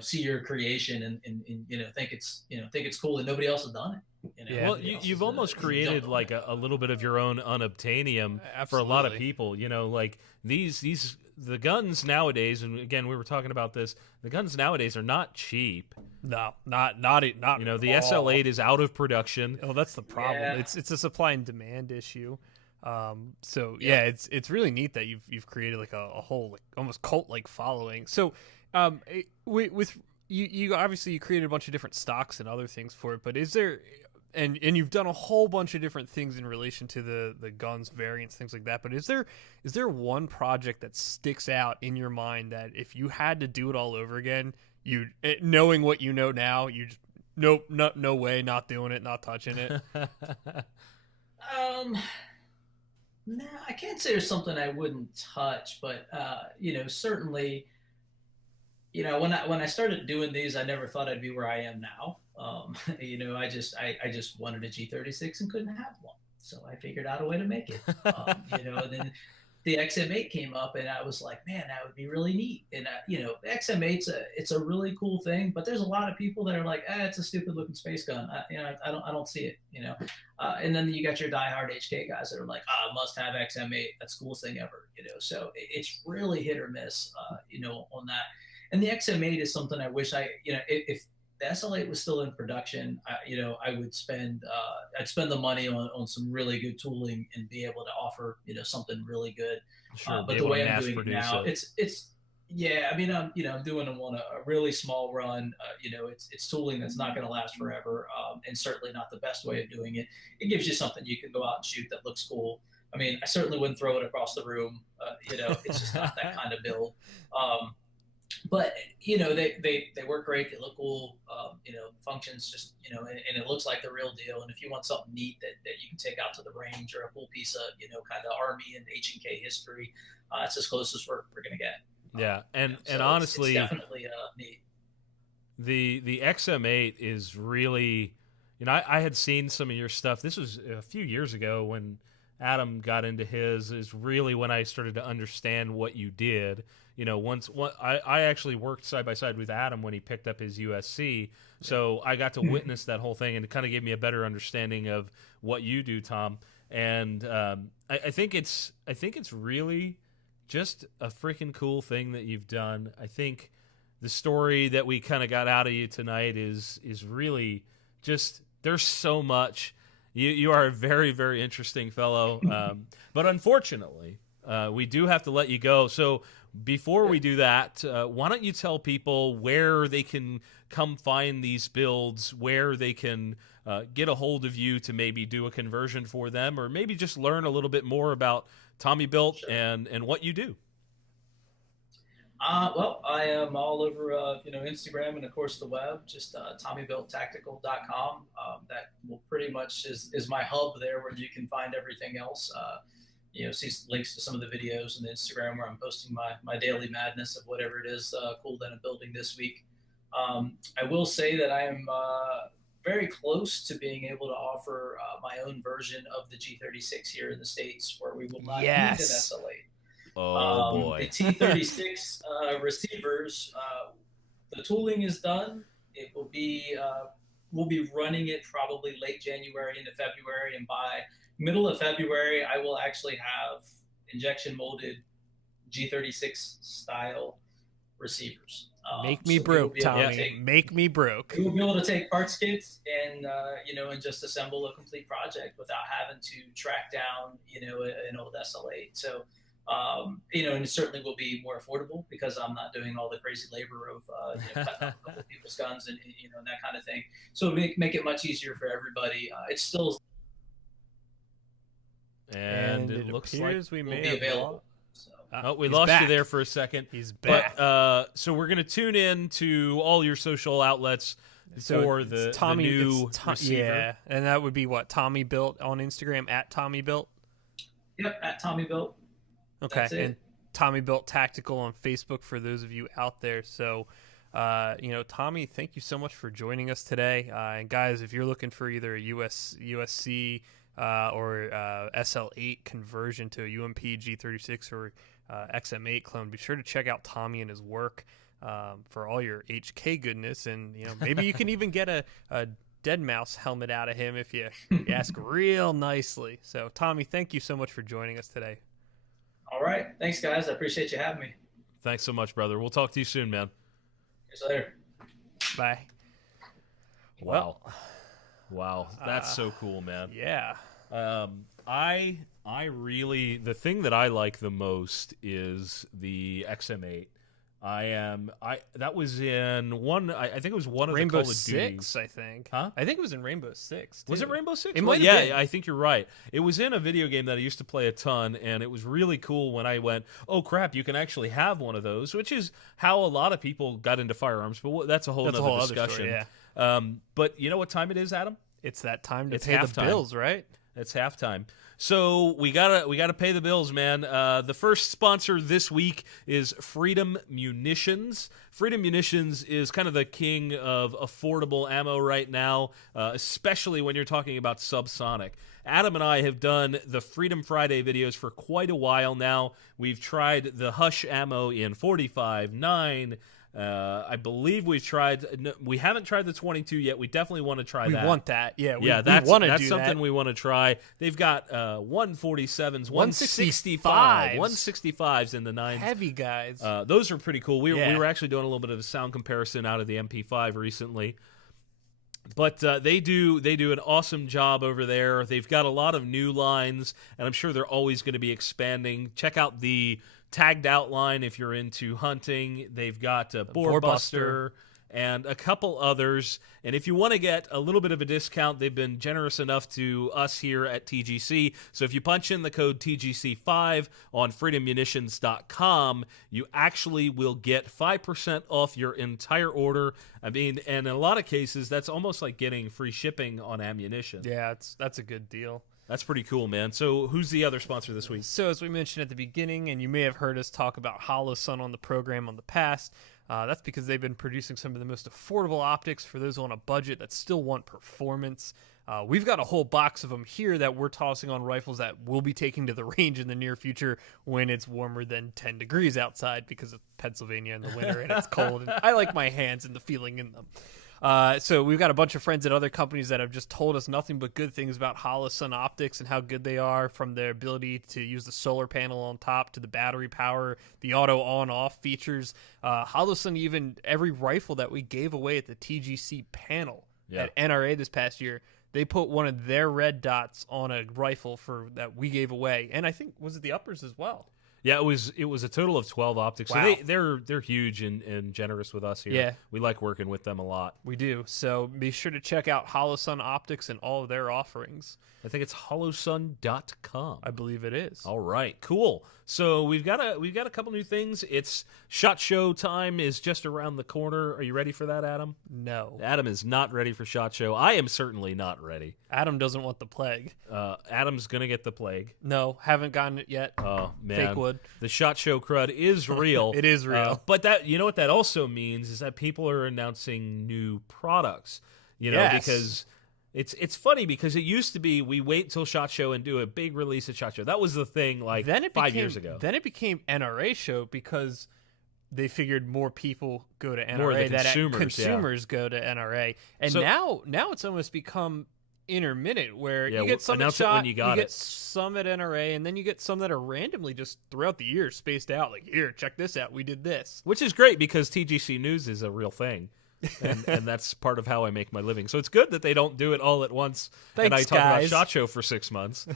see your creation and think it's cool that nobody else has done it. Well, you've almost created like a little bit of your own unobtainium for a lot of people. Like the guns nowadays, and again we were talking about this. The guns nowadays are not cheap. No, not the SL8 is out of production. Oh, that's the problem. Yeah. It's a supply and demand issue. It's really neat that you've created like a whole like almost cult like following. So with you obviously you created a bunch of different stocks and other things for it, but is there and you've done a whole bunch of different things in relation to the guns variants, things like that, but is there one project that sticks out in your mind that if you had to do it all over again, you knowing what you know now, you just no way, not doing it, not touching it? No, I can't say there's something I wouldn't touch, but certainly, when I started doing these, I never thought I'd be where I am now. I just wanted a G36 and couldn't have one, so I figured out a way to make it. Then the XM8 came up, and I was like, man, that would be really neat. And the XM8's it's a really cool thing, but there's a lot of people that are like, it's a stupid looking space gun. I don't see it. And then you got your diehard HK guys that are like, must have XM8. That's the coolest thing ever. So it's really hit or miss. On that. And the XM8 is something I wish if the SL8 was still in production, I would I'd spend the money on some really good tooling and be able to offer, something really good. Sure, but the way I'm doing it now, it's yeah. I mean, I'm doing them on a really small run. It's tooling that's not going to last forever, and certainly not the best way of doing it. It gives you something you can go out and shoot that looks cool. I mean, I certainly wouldn't throw it across the room. It's just not that kind of build. But they work great. They look cool. Functions just and it looks like the real deal. And if you want something neat that you can take out to the range, or a cool piece of kind of Army and H&K history, it's as close as we're gonna get. Yeah, and so honestly, it's definitely neat. The XM8 is really, I had seen some of your stuff. This was a few years ago when Adam got into his. Is really when I started to understand what you did. I actually worked side by side with Adam when he picked up his USC, so I got to witness that whole thing, and it kind of gave me a better understanding of what you do, Tom. And I think it's really just a freaking cool thing that you've done. I think the story that we kind of got out of you tonight is really just, there's so much. You are a very, very interesting fellow, but unfortunately, we do have to let you go. So before we do that, why don't you tell people where they can come find these builds, where they can get a hold of you to maybe do a conversion for them, or maybe just learn a little bit more about Tommy Built and what you do? Well, I am all over, Instagram and of course the web, just TommyBuiltTactical.com. That will pretty much is my hub there, where you can find everything else. See links to some of the videos and the Instagram where I'm posting my daily madness of whatever it is cool that I'm building this week. I will say that I am very close to being able to offer my own version of the G36 here in the States, where we will not need an SL8. Oh boy! The T36 receivers, the tooling is done. It will be we'll be running it probably late January into February, and by middle of February, I will actually have injection molded G36 style receivers. Make me broke, Tommy. Make me broke. We'll be able to take parts kits and and just assemble a complete project without having to track down an old SL8. So. And it certainly will be more affordable because I'm not doing all the crazy labor of cutting up a couple of people's guns and that kind of thing. So make it much easier for everybody. It's still and it looks like we may be available. So. We lost you there for a second. He's back. But, so we're going to tune in to all your social outlets for the new receiver. Yeah, and that would be what? Tommy Built on Instagram, at Tommy Built? Yep, at Tommy Built. Okay, and Tommy Built Tactical on Facebook for those of you out there. So, Tommy, thank you so much for joining us today. And guys, if you're looking for either a USC or SL8 conversion to a UMP G36 or XM8 clone, be sure to check out Tommy and his work for all your HK goodness. And maybe you can even get a dead mouse helmet out of him if you ask real nicely. So, Tommy, thank you so much for joining us today. All right. Thanks, guys. I appreciate you having me. Thanks so much, brother. We'll talk to you soon, man. See you later. Bye. Wow. That's so cool, man. Yeah. I really, the thing that I like the most is the XM8. That was in one. I think it was one of Rainbow the Call of Six. I think. Huh? I think it was in Rainbow Six. Too. Was it Rainbow Six? It might have been. I think you're right. It was in a video game that I used to play a ton, and it was really cool when I went, "Oh crap! You can actually have one of those," which is how a lot of people got into firearms. But that's a whole other discussion. Other story, yeah. But you know what time it is, Adam? It's that time to It's pay the halftime. bills, right? It's halftime. So we gotta pay the bills, man. The first sponsor this week is Freedom Munitions. Freedom Munitions is kind of the king of affordable ammo right now, especially when you're talking about subsonic. Adam and I have done the Freedom Friday videos for quite a while now. We've tried the Hush ammo in 45, 9. I believe we haven't tried the 22 yet. We definitely want to try that. We want that. Yeah, that's do something that. we want to try. They've got 147s, 165s. 165s in the 9s. Heavy guys. Those are pretty cool. We were actually doing a little bit of a sound comparison out of the MP5 recently. But they do an awesome job over there. They've got a lot of new lines, and I'm sure they're always going to be expanding. Check out the tagged out line if you're into hunting. They've got Boar Buster and a couple others. And if you want to get a little bit of a discount, they've been generous enough to us here at TGC. So if you punch in the code TGC5 on freedommunitions.com, you actually will get 5% off your entire order. I mean, and in a lot of cases, that's almost like getting free shipping on ammunition. Yeah, that's a good deal. That's pretty cool, man. So who's the other sponsor this week? So as we mentioned at the beginning, and you may have heard us talk about Holosun on the program on the past, that's because they've been producing some of the most affordable optics for those on a budget that still want performance. We've got a whole box of them here that we're tossing on rifles that we'll be taking to the range in the near future when it's warmer than 10 degrees outside because of Pennsylvania in the winter and it's cold. And I like my hands and the feeling in them. So we've got a bunch of friends at other companies that have just told us nothing but good things about Holosun optics and how good they are, from their ability to use the solar panel on top to the battery power, the auto on-off features. Holosun, even every rifle that we gave away at the TGC panel at NRA this past year, they put one of their red dots on a rifle that we gave away. And I think, was it the uppers as well? Yeah, it was a total of 12 optics. Wow. So they're huge and generous with us here. Yeah. We like working with them a lot. We do. So be sure to check out Holosun Optics and all of their offerings. I think it's holosun.com. I believe it is. All right, cool. So we've got a couple new things. It's SHOT Show time is just around the corner. Are you ready for that, Adam? No. Adam is not ready for SHOT Show. I am certainly not ready. Adam doesn't want the plague. Adam's gonna get the plague. No, haven't gotten it yet. Oh man, Fake wood. The SHOT Show crud is real. It is real. But that, you know what that also means is that people are announcing new products. You know, Yes. because it's funny because it used to be we wait till SHOT Show and do a big release at SHOT Show. That was the thing like 5 years ago. Then it became NRA show because they figured more people go to NRA More of the than consumers, go to NRA. And So- now it's almost become intermittent where Yeah, you get some at announce it when SHOT, you got get it. some at NRA, and then you get some that are randomly just throughout the year spaced out. Like, here, check this out. We did this. Which is great because TGC News is a real thing. and that's part of how I make my living. So it's good that they don't do it all at once. And I Thanks, talk about guys. SHOT Show for 6 months.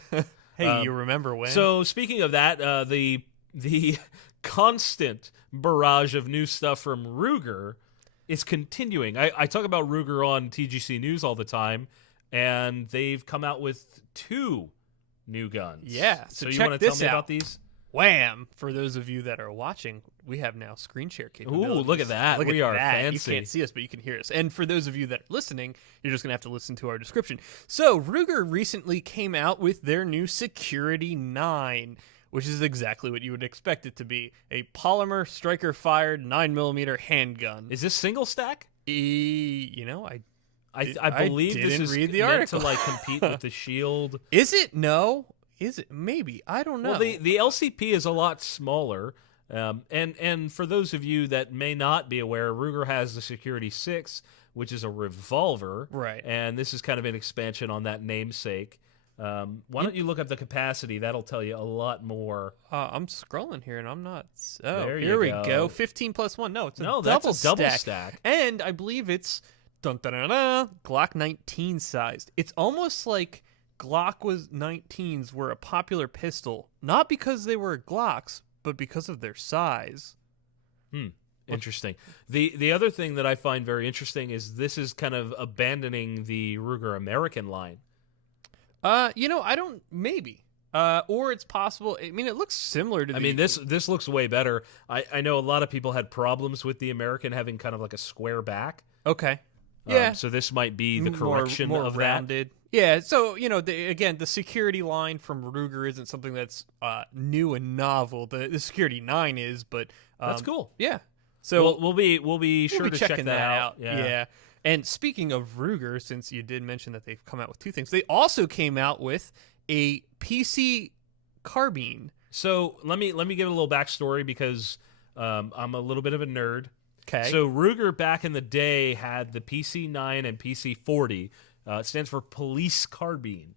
Hey, you remember when? So speaking of that, the constant barrage of new stuff from Ruger is continuing. I talk about Ruger on TGC News all the time, and they've come out with 2 new guns. Yeah, So so you check want to tell this me out. about these? Wham! For those of you that are watching, we have now screen share capabilities. Ooh, look at that. Look We at are that. fancy. You can't see us, but you can hear us. And for those of you that are listening, you're just going to have to listen to our description. So, Ruger recently came out with their new Security 9, which is exactly what you would expect it to be. A polymer striker-fired 9mm handgun. Is this single stack? You know, I believe this didn't is read the meant article. to like compete with the Shield. Is it? No. Is it? Maybe. I don't know. Well, the LCP is a lot smaller. And for those of you that may not be aware, Ruger has the Security 6, which is a revolver. Right. And this is kind of an expansion on that namesake. Why don't you look up the capacity? That'll tell you a lot more. I'm scrolling here and I'm not. Oh, There you here we go. go. 15 plus 1. No, it's a double that's a double stack. stack. And I believe it's Glock 19 sized. It's almost like Glock 19s were a popular pistol, not because they were Glocks, but because of their size. Interesting. The other thing that I find very interesting is this is kind of abandoning the Ruger American line. You know, I don't. Maybe. Or it's possible. I mean, it looks similar to. I mean, this looks way better. I know a lot of people had problems with the American having kind of like a square back. Okay. Yeah. So this might be the correction more of rounded. Yeah, so again, the security line from Ruger isn't something that's new and novel. The security 9 is, but That's cool. Yeah, so we'll be sure to check checking that out. Yeah. And speaking of Ruger, since you did mention that they've come out with two things, they also came out with a PC carbine. So let me give it a little backstory because I'm a little bit of a nerd. Okay. So Ruger back in the day had the PC-9 and PC-40. It stands for Police Carbine.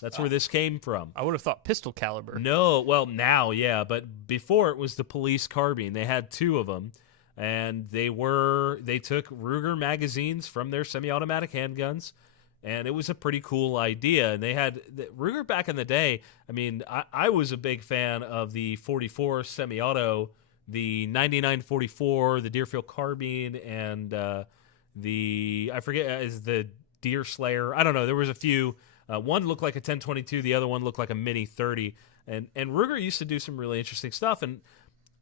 That's where this came from. I would have thought pistol caliber. No, well, now, yeah, but before it was the Police Carbine. They had two of them, and they took Ruger magazines from their semi-automatic handguns, and it was a pretty cool idea. And they had Ruger back in the day. I mean, I was a big fan of the 44 semi-auto, the 9944, the Deerfield Carbine, and I forget, is the Deer Slayer. I don't know. There was a few. One looked like a 1022. The other one looked like a Mini 30. And Ruger used to do some really interesting stuff. And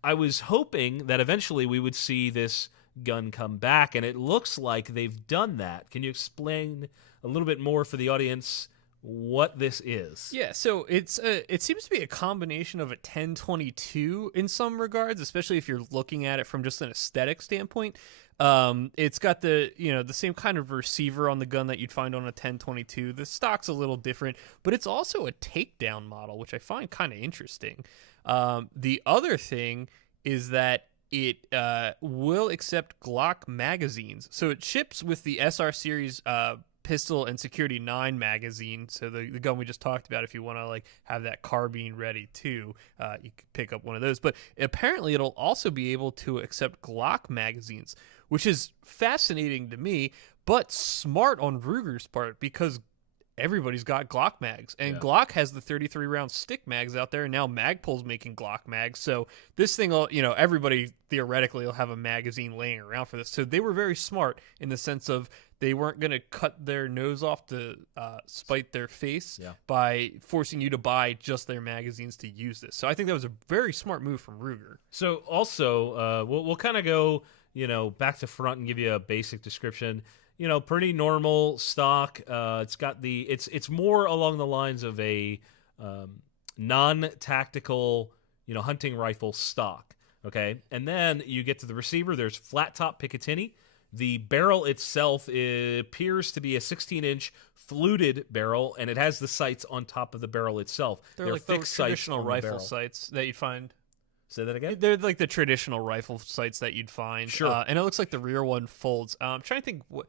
I was hoping that eventually we would see this gun come back. And it looks like they've done that. Can you explain a little bit more for the audience what this is? Yeah, so it seems to be a combination of a 1022 in some regards, especially if you're looking at it from just an aesthetic standpoint. It's got the same kind of receiver on the gun that you'd find on a 1022. The stock's a little different, but it's also a takedown model, which I find kind of interesting. The other thing is that it will accept Glock magazines. So it ships with the SR series pistol and security 9 magazine, so the gun we just talked about. If you want to have that carbine ready too, you can pick up one of those. But apparently it'll also be able to accept Glock magazines, which is fascinating to me, but smart on Ruger's part, because everybody's got Glock mags, and Glock has the 33 round stick mags out there, and now Magpul's making Glock mags. So this thing will, everybody theoretically will have a magazine laying around for this. So they were very smart in the sense of they weren't going to cut their nose off to spite their face by forcing you to buy just their magazines to use this. So I think that was a very smart move from Ruger. So also, we'll kind of go, back to front and give you a basic description. Pretty normal stock. It's got it's more along the lines of a non-tactical, hunting rifle stock. Okay, and then you get to the receiver. There's flat top Picatinny. The barrel itself appears to be a 16-inch fluted barrel, and it has the sights on top of the barrel itself. They're like fixed the traditional rifle sights that you'd find. Say that again? They're like the traditional rifle sights that you'd find. Sure. And it looks like the rear one folds. I'm trying to think what,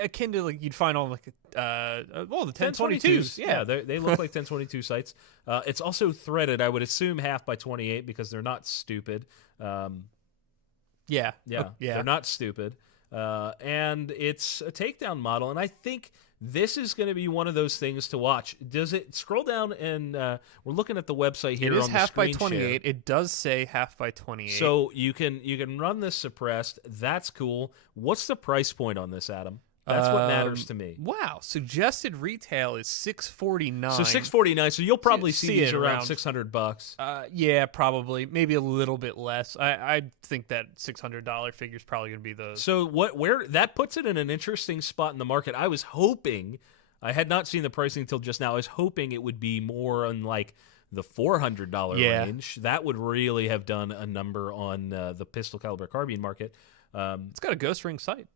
akin to you'd find on the 1022s. Yeah, they look like 1022 sights. It's also threaded. I would assume 1/2x28 because they're not stupid. Yeah, they're not stupid. And it's a takedown model, and I think this is going to be one of those things to watch. Does it scroll down and we're looking at the website here? It is on the screen 1/2x28. share. It does say 1/2x28. So you can run this suppressed. That's cool. What's the price point on this, Adam? That's what matters to me. Wow, suggested retail is $649. So $649. So you'll probably see these it around $600. Yeah, probably, maybe a little bit less. I think that $600 figure is probably going to be the. So where that puts it in an interesting spot in the market. I was hoping, I had not seen the pricing until just now. I was hoping it would be more on the $400 range. That would really have done a number on the pistol caliber carbine market. It's got a ghost ring sight.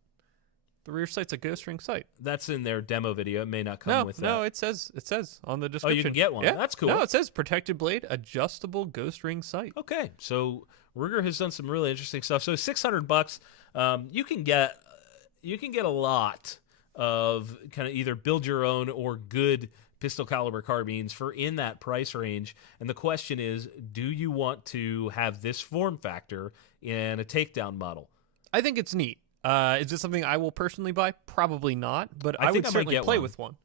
The rear sight's a ghost ring sight. That's in their demo video. It may not come with that. No, it says on the description. Oh, you can get one. Yeah. That's cool. No, it says protected blade, adjustable ghost ring sight. Okay, so Ruger has done some really interesting stuff. So $600, you can get a lot of kind of either build your own or good pistol caliber carbines for in that price range. And the question is, do you want to have this form factor in a takedown model? I think it's neat. Is this something I will personally buy? Probably not, but I would certainly play with one.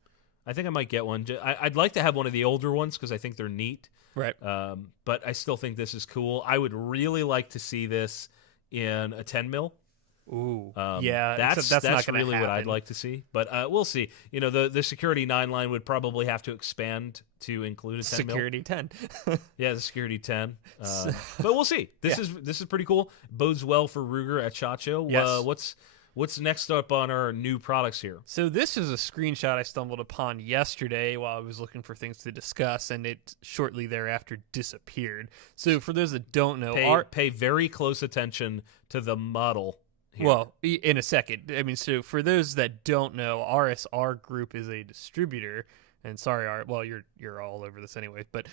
I think I might get one. I'd like to have one of the older ones because I think they're neat. Right. But I still think this is cool. I would really like to see this in a 10 mil. Ooh. Yeah, that's not really happen. what I'd like to see. But we'll see. The Security 9 line would probably have to expand to include a 10 Security 10. Yeah, the Security 10. But we'll see. This is pretty cool. Bodes well for Ruger at SHOT Show. Yes. What's next up on our new products here? So this is a screenshot I stumbled upon yesterday while I was looking for things to discuss, and it shortly thereafter disappeared. So for those that don't know, pay very close attention to the model here. Well, in a second. I mean, so for those that don't know, RSR Group is a distributor. And sorry, Art. Well, you're all over this anyway. But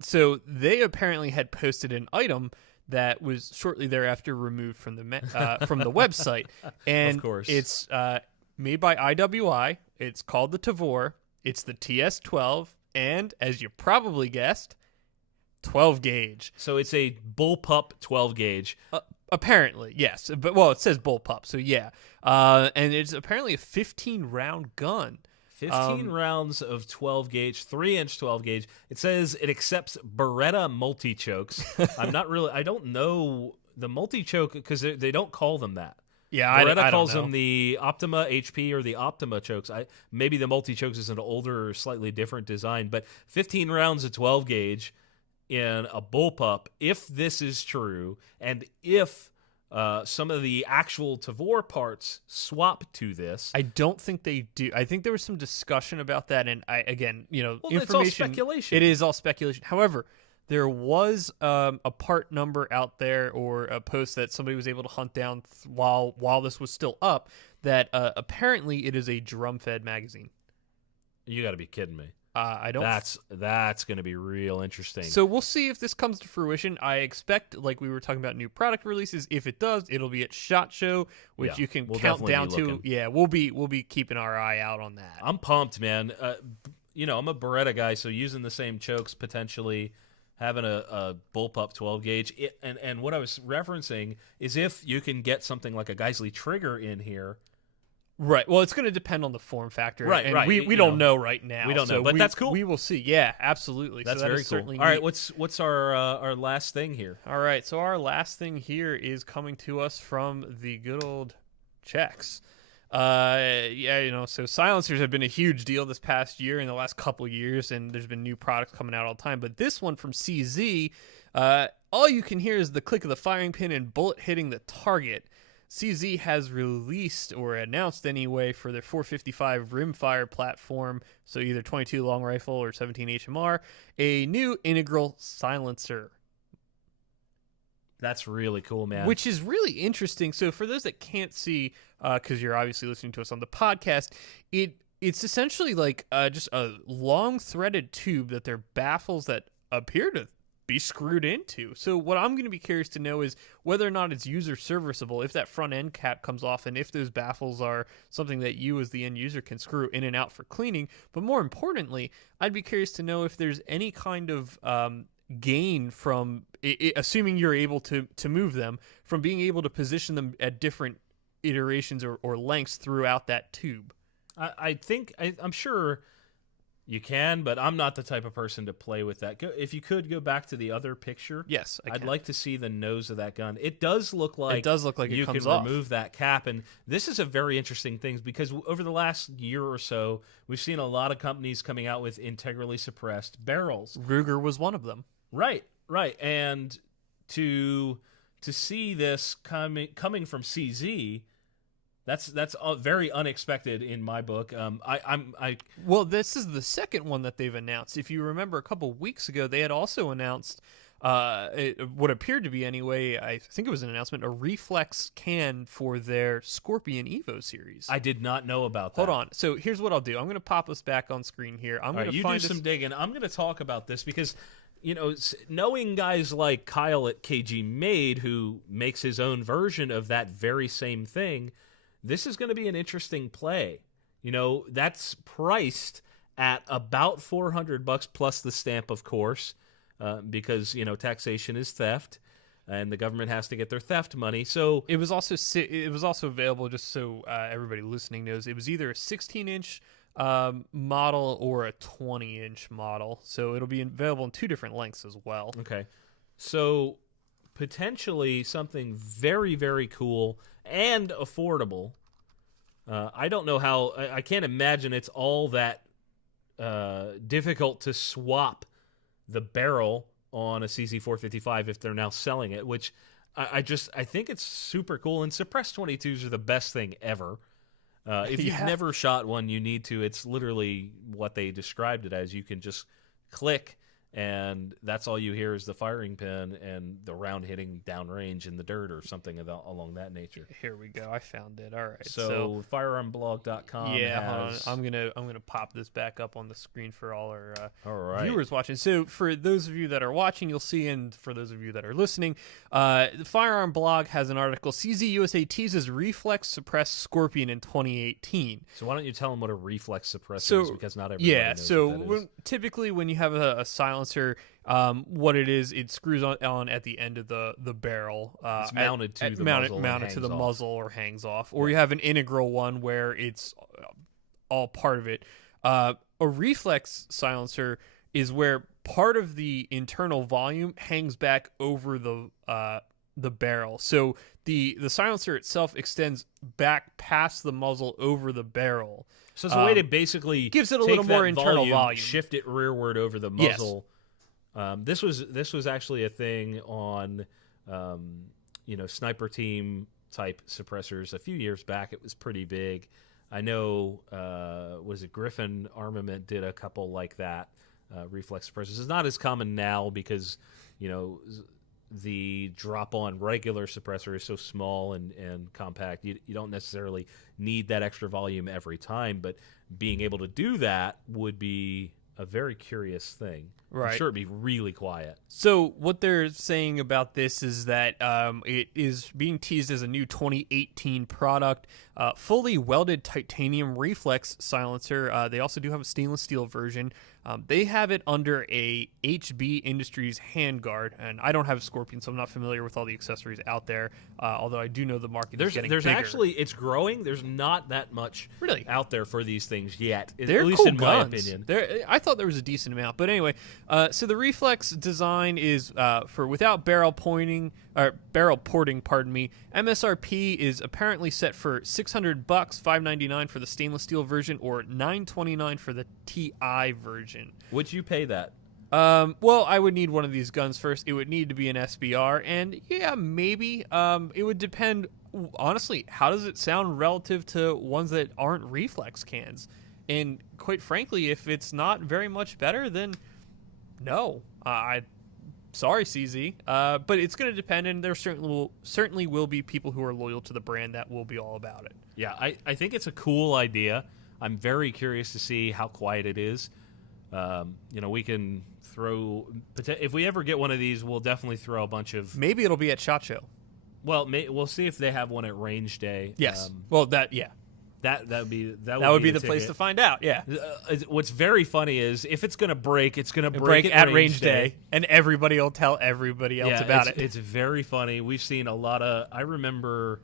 so they apparently had posted an item that was shortly thereafter removed from the website, and of course, it's made by IWI. It's called the Tavor. It's the TS12, and as you probably guessed, 12 gauge. So it's a bullpup 12 gauge. Apparently, yes. But well, it says bullpup, so yeah. And it's apparently a 15-round gun. 15 rounds of 12 gauge, 3-inch 12 gauge. It says it accepts Beretta multi-chokes. I don't know the multi-choke because they don't call them that. Yeah, Beretta I calls don't know. them the Optima HP or the Optima chokes. Maybe the multi-chokes is an older or slightly different design, but 15 rounds of 12 gauge in a bullpup, if this is true, and if some of the actual Tavor parts swap to this. I don't think they do. I think there was some discussion about that, and information. It's all speculation. It is all speculation. However, there was a part number out there or a post that somebody was able to hunt down while this was still up that apparently it is a drum-fed magazine. You got to be kidding me. I don't. That's going to be real interesting. So we'll see if this comes to fruition. I expect, like we were talking about, new product releases. If it does, it'll be at SHOT Show, which you can count down to. Yeah, we'll be keeping our eye out on that. I'm pumped, man. I'm a Beretta guy, so using the same chokes potentially, having a bullpup 12 gauge, and what I was referencing is if you can get something like a Geisley trigger in here. Right. Well, it's going to depend on the form factor. Right. And right. We don't know right now. We don't know, but that's cool. We will see. Yeah, absolutely. That's so that very is cool. Certainly All right. neat. What's our last thing here? All right. So our last thing here is coming to us from the good old Czechs. So silencers have been a huge deal this past year in the last couple years, and there's been new products coming out all the time. But this one from CZ, all you can hear is the click of the firing pin and bullet hitting the target. CZ has released or announced anyway for their 455 rimfire platform, so either 22 long rifle or 17 HMR, a new integral silencer. That's really cool, man. Which is really interesting. So for those that can't see, because you're obviously listening to us on the podcast, it's essentially like just a long threaded tube that they're baffles that appear to be screwed into. So what I'm going to be curious to know is whether or not it's user serviceable, if that front end cap comes off, and if those baffles are something that you as the end user can screw in and out for cleaning. But more importantly, I'd be curious to know if there's any kind of gain from assuming you're able to move them, from being able to position them at different iterations or lengths throughout that tube. I'm sure you can, but I'm not the type of person to play with that. If you could go back to the other picture, yes, I'd like to see the nose of that gun. It does look like it you comes can off. remove that cap, and this is a very interesting thing because over the last year or so, we've seen a lot of companies coming out with integrally suppressed barrels. Ruger was one of them. Right, and to see this coming from CZ. That's very unexpected in my book. Well, this is the second one that they've announced. If you remember, a couple weeks ago, they had also announced what appeared to be, anyway, I think it was an announcement, a reflex can for their Scorpion Evo series. I did not know about that. Hold on. So here's what I'll do. I'm going to pop us back on screen here. I'm going to find some digging. I'm going to talk about this because, knowing guys like Kyle at KG Made, who makes his own version of that very same thing, this is going to be an interesting play. That's priced at about $400 plus the stamp, of course, because taxation is theft, and the government has to get their theft money. So it was also available, just so everybody listening knows, it was either a 16-inch model or a 20-inch model. So it'll be available in two different lengths as well. Okay, so potentially something very, very cool and affordable. I don't know how. I can't imagine it's all that difficult to swap the barrel on a CZ455 if they're now selling it, which I think it's super cool. And suppressed 22s are the best thing ever. If you've never shot one, you need to. It's literally what they described it as. You can just click, and that's all you hear is the firing pin and the round hitting downrange in the dirt or something along that nature. Here we go. I found it. All right. So firearmblog.com. Yeah, has... hold on. I'm gonna pop this back up on the screen for all our right. viewers watching. So for those of you that are watching, you'll see, and for those of you that are listening, the Firearm Blog has an article. CZ USA teases reflex suppressed Scorpion in 2018. So why don't you tell them what a reflex suppressor is, because not everybody knows so what that is. Typically when you have a silencer, what it is, it screws on at the end of the barrel. It's mounted to the muzzle. Mounted to the muzzle or hangs off. Or you have an integral one where it's all part of it. A reflex silencer is where part of the internal volume hangs back over the barrel. So the silencer itself extends back past the muzzle over the barrel. So it's a way to basically gives it a little more internal volume, shift it rearward over the muzzle. Yes. This was actually a thing on sniper team type suppressors a few years back. It was pretty big. I know was it Griffin Armament did a couple like that, reflex suppressors. It's not as common now because the drop on regular suppressor is so small and compact. You don't necessarily need that extra volume every time, but being able to do that would be a very curious thing. Right. I'm sure it'd be really quiet. So what they're saying about this is that it is being teased as a new 2018 product, fully welded titanium reflex silencer. They also do have a stainless steel version. They have it under a HB Industries handguard, and I don't have a Scorpion, so I'm not familiar with all the accessories out there, although I do know the market is getting bigger. Actually, it's growing. There's not that much out there for these things yet, they're at least cool in guns. my opinion. I thought there was a decent amount, but anyway, so the reflex design is for without barrel porting. Pardon me. MSRP is apparently set for $600, $599 for the stainless steel version, or $929 for the TI version. Would you pay that? Well, I would need one of these guns first. It would need to be an SBR, and yeah, maybe. It would depend. Honestly, how does it sound relative to ones that aren't reflex cans? And quite frankly, if it's not very much better, then no. Sorry, CZ, but it's going to depend, and there certainly will be people who are loyal to the brand that will be all about it. Yeah, I think it's a cool idea. I'm very curious to see how quiet it is. We can throw... If we ever get one of these, we'll definitely throw a bunch of... Maybe it'll be at SHOT Show. Well, we'll see if they have one at Range Day. Yes. That would be the place to find out. Yeah. What's very funny is if it's going to break, it's going to break at range day, and everybody will tell everybody else about it. It's very funny. We've seen a lot of. I remember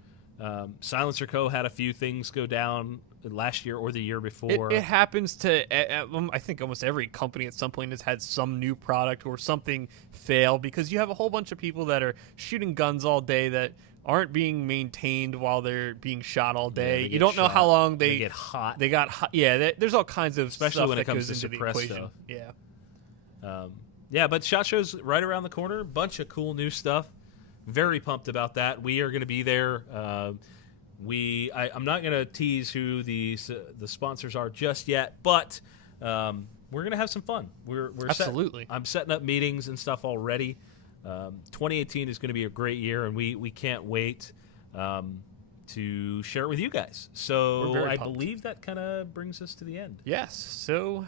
Silencer Co. had a few things go down last year or the year before. It happens to I think almost every company at some point has had some new product or something fail, because you have a whole bunch of people that are shooting guns all day that aren't being maintained while they're being shot all day. You don't know how long they get hot. They got hot. Yeah, there's all kinds of especially stuff when that it comes goes to into the suppressed equation. Stuff. Yeah. But SHOT Show's right around the corner. Bunch of cool new stuff. Very pumped about that. We are going to be there. I'm not going to tease who the sponsors are just yet, but we're going to have some fun. We're absolutely. I'm setting up meetings and stuff already. 2018 is going to be a great year, and we can't wait to share it with you guys. So I believe that kind of brings us to the end. Yes. So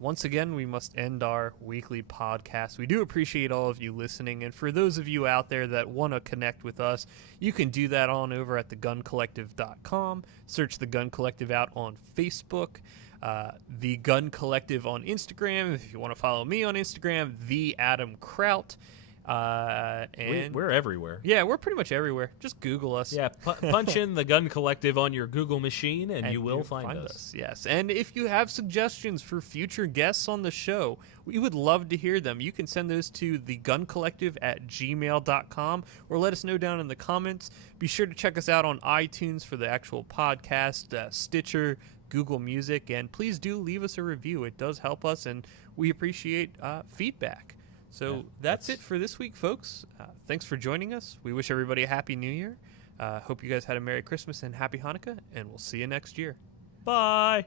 once again, we must end our weekly podcast. We do appreciate all of you listening, and for those of you out there that want to connect with us, you can do that on over at theguncollective.com. Search The Gun Collective out on Facebook. The Gun Collective on Instagram. If you want to follow me on Instagram, The Adam Kraut. And we're everywhere. Yeah, we're pretty much everywhere. Just Google us. Yeah, punch in The Gun Collective on your Google machine, and you will find us. Yes, and if you have suggestions for future guests on the show, we would love to hear them. You can send those to theguncollective@gmail.com, or let us know down in the comments. Be sure to check us out on iTunes for the actual podcast, Stitcher, Google Music, and please do leave us a review. It does help us, and we appreciate feedback. So that's it for this week, folks. Thanks for joining us. We wish everybody a Happy New Year. Hope you guys had a Merry Christmas and Happy Hanukkah, and we'll see you next year. Bye.